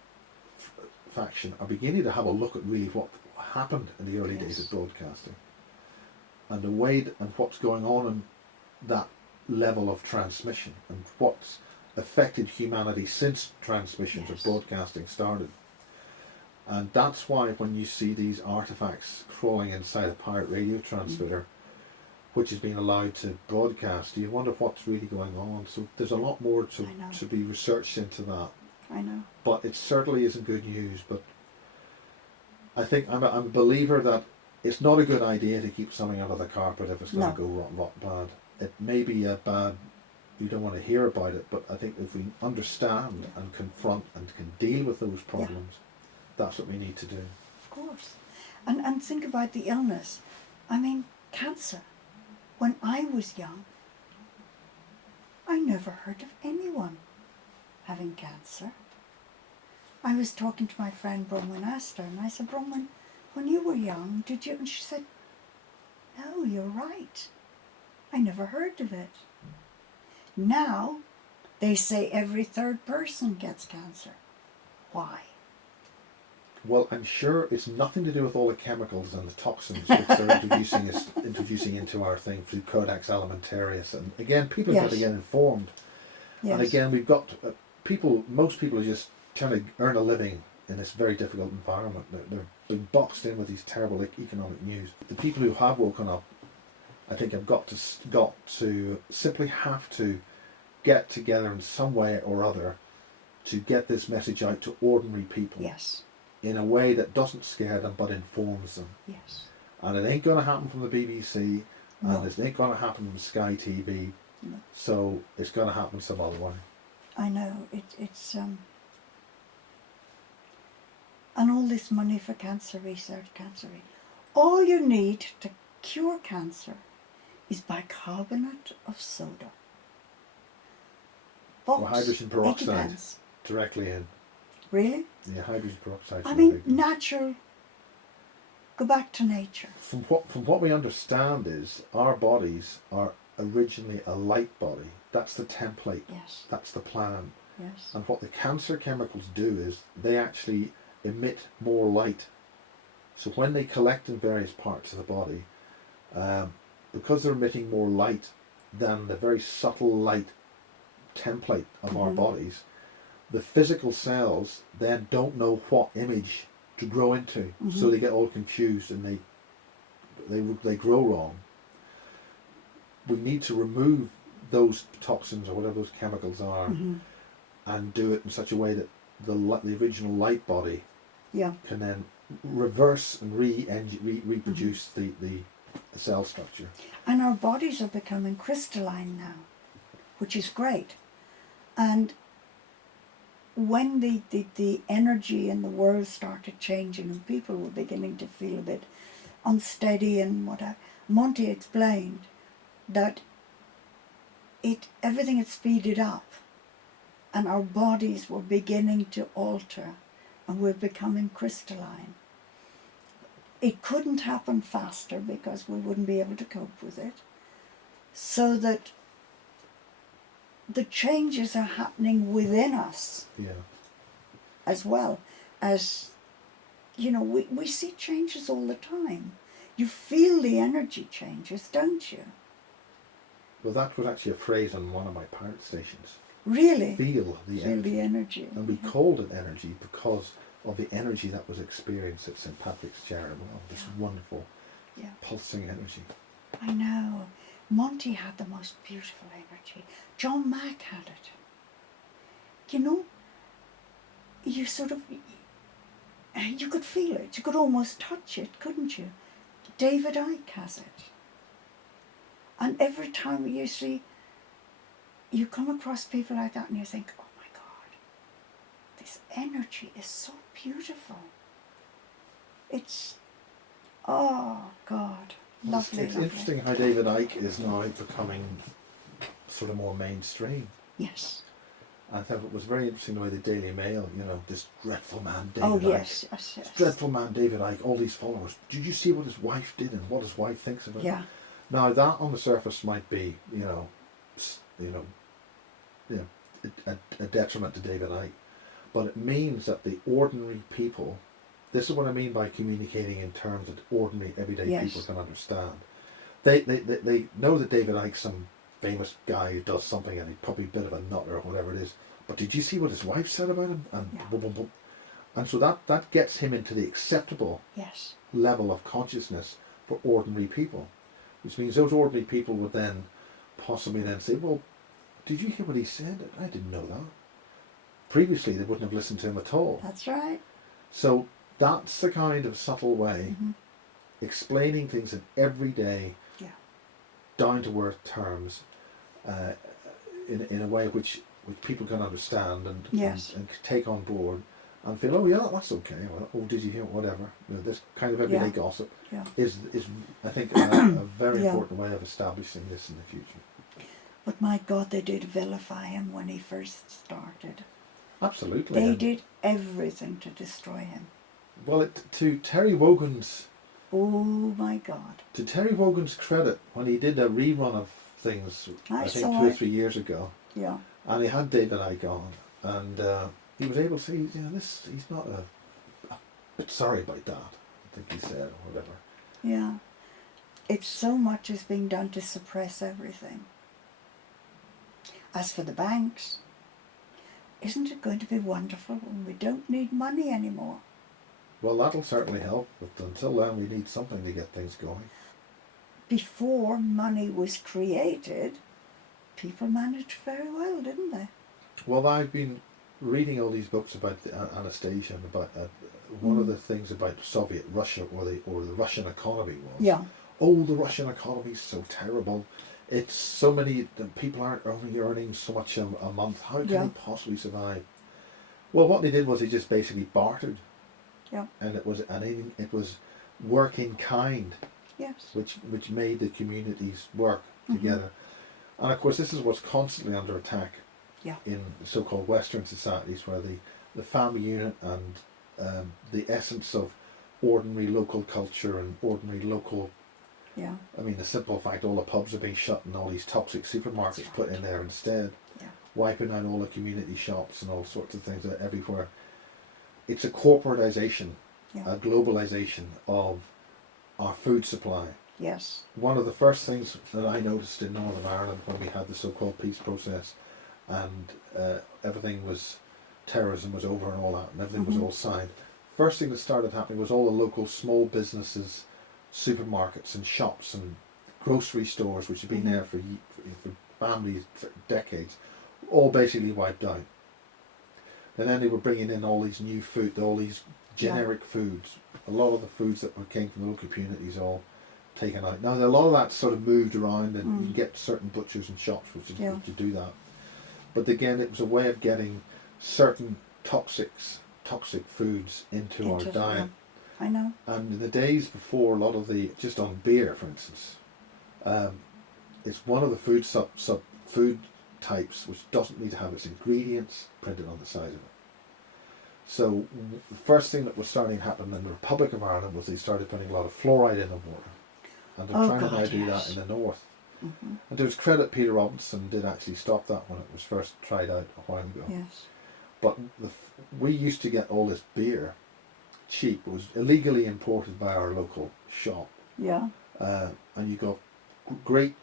faction are beginning to have a look at really what happened in the early days Yes. of broadcasting, and the way and what's going on in that level of transmission, and what's affected humanity since transmissions Yes. of broadcasting started. And that's why when you see these artifacts crawling inside a pirate radio transmitter, which has been allowed to broadcast, you wonder what's really going on. So there's a lot more I know. to be researched into that. I know. But it certainly isn't good news. But I think I'm a believer that it's not a good idea to keep something under the carpet if it's going No. to go rot bad. It may be a bad, you don't want to hear about it, but I think if we understand and confront and can deal with those problems, that's what we need to do. Of course. And think about the illness. I mean, cancer. When I was young, I never heard of anyone having cancer. I was talking to my friend Bronwyn Astor, and I said, Bronwyn, when you were young, did you? And she said, no, you're right. I never heard of it. Now, they say every third person gets cancer. Why? Well, I'm sure it's nothing to do with all the chemicals and the toxins which they're introducing into our thing through Codex Alimentarius. And again, people have got to get informed. Yes. And again, we've got most people are just trying to earn a living in this very difficult environment. They're being boxed in with these terrible economic news. The people who have woken up, I think, have got to simply have to get together in some way or other to get this message out to ordinary people. Yes. In a way that doesn't scare them but informs them. Yes. And it ain't going to happen from the BBC, No. and it ain't going to happen from Sky TV, No. so it's going to happen some other way. I know. It's and all this money for cancer research, all you need to cure cancer is bicarbonate of soda. Or hydrogen It peroxide depends. directly in. Really? Yeah, hydrogen peroxide. I mean, natural. Go back to nature. From what we understand is our bodies are originally a light body. That's the template. Yes. That's the plan. Yes. And what the cancer chemicals do is they actually emit more light. So when they collect in various parts of the body, because they're emitting more light than the very subtle light template of our bodies, the physical cells then don't know what image to grow into, so they get all confused and they grow wrong. We need to remove those toxins or whatever those chemicals are, and do it in such a way that the original light body can then reverse and reproduce the cell structure. And our bodies are becoming crystalline now, which is great. And when the energy in the world started changing and people were beginning to feel a bit unsteady and whatever, Monty explained that everything had speeded up and our bodies were beginning to alter and we're becoming crystalline. It couldn't happen faster because we wouldn't be able to cope with it. So that the changes are happening within us as well as, we see changes all the time. You feel the energy changes, don't you? Well, that was actually a phrase on one of my pirate stations. Really? Feel the Feel energy. the energy. And we called it energy because of the energy that was experienced at St. Patrick's Charitable. This wonderful pulsing energy. I know. Monty had the most beautiful energy. John Mack had it. you sort of, you could feel it. You could almost touch it, couldn't you? David Icke has it. And every time you see, you come across people like that and you think, oh my God, this energy is so beautiful. It's, oh God, lovely, It's lovely. interesting how David Icke is now becoming sort of more mainstream. Yes. I thought it was very interesting the way the Daily Mail, you know, this dreadful man David Oh Icke. yes, yes, yes. Dreadful man David Icke, all these followers. Did you see what his wife did and what his wife thinks of it? Yeah, Now that on the surface might be, a detriment to David Icke, but it means that the ordinary people. This is what I mean by communicating in terms that ordinary, everyday Yes. people can understand. They know that David Icke's some famous guy who does something and he's probably a bit of a nut or whatever it is. But did you see what his wife said about him? And Yeah. boom, boom, boom. And so that gets him into the acceptable yes, level of consciousness for ordinary people, which means those ordinary people would then possibly then say, well, did you hear what he said? I didn't know that. Previously they wouldn't have listened to him at all. that's right. So that's the kind of subtle way, Mhm. explaining things in everyday, Yeah. down to earth terms, in a way which people can understand and, Yes. and take on board and feel, oh yeah, that's okay. Well, oh, did you hear whatever? You know, this kind of everyday Yeah. gossip Yeah. is I think a very Yeah. important way of establishing this in the future. But my God, they did vilify him when he first started. Absolutely. They And- did everything to destroy him. Well, to Terry Wogan's Oh my God. credit, when he did a rerun of things, I think saw 2 or it. 3 years ago, Yeah. and he had David Icke on, and he was able to say, you know, he's not a bit sorry about that, I think he said, or whatever. Yeah. It's so much is being done to suppress everything. As for the banks, isn't it going to be wonderful when we don't need money anymore? Well, that'll certainly help, but until then we need something to get things going. Before money was created, people managed very well, didn't they? Well, I've been reading all these books about Anastasia and about one of the things about Soviet Russia or the Russian economy was, Yeah. oh, the Russian economy is so terrible. It's so many people aren't only earning so much a month. How can Yeah. they possibly survive? Well, what they did was they just basically bartered, Yeah. and it was work in kind, Yes. which made the communities work Mhm. together. And of course, this is what's constantly under attack Yeah. in so-called Western societies, where the family unit and the essence of ordinary local culture and ordinary local, Yeah. I mean, the simple fact all the pubs are being shut and all these toxic supermarkets That's put right. in there instead, Yeah. wiping out all the community shops and all sorts of things everywhere. It's a corporatization, Yeah. a globalization of our food supply. Yes. One of the first things that I noticed in Northern Ireland when we had the so-called peace process and everything was, terrorism was over and all that, and everything was Mhm. all signed, first thing that started happening was all the local small businesses, supermarkets and shops and grocery stores, which had been Mhm. there for families for decades, all basically wiped out. And then they were bringing in all these new food, all these generic foods. A lot of the foods that came from the local communities all taken out. Now a lot of that sort of moved around, and you can get certain butchers and shops which do that. But again, it was a way of getting certain toxic foods into our Into- diet. I know. And in the days before, a lot of just on beer, for instance, it's one of the food food types which doesn't need to have its ingredients printed on the side of it. So the first thing that was starting to happen in the Republic of Ireland was they started putting a lot of fluoride in the water, and they're trying to now do that in the north. Mm-hmm. And to his credit, Peter Robinson did actually stop that when it was first tried out a while ago. Yes. But we used to get all this beer cheap. It was illegally imported by our local shop, Yeah. and you got great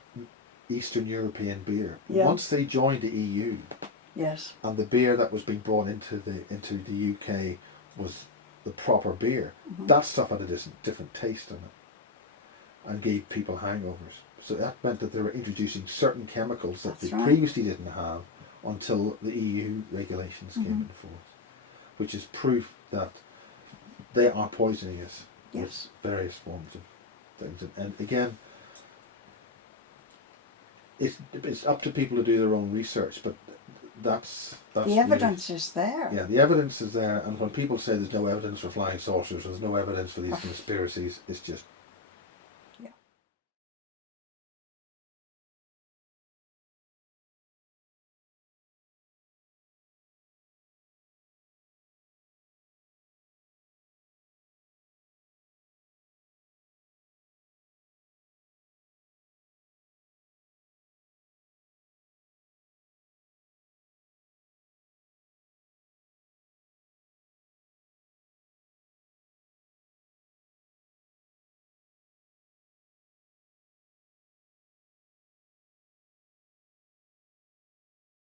Eastern European beer. Yeah. Once they joined the EU, Yes. and the beer that was being brought into the UK was the proper beer, Mhm. that stuff had a different taste in it, and gave people hangovers. So that meant that they were introducing certain chemicals that That's they right. previously didn't have until the EU regulations came Mhm. into force. which is proof that they are poisoning us Yes. with various forms of things. And again, it's up to people to do their own research, but that's The evidence is there. Yeah, the evidence is there, and when people say there's no evidence for flying saucers, there's no evidence for these conspiracies, it's just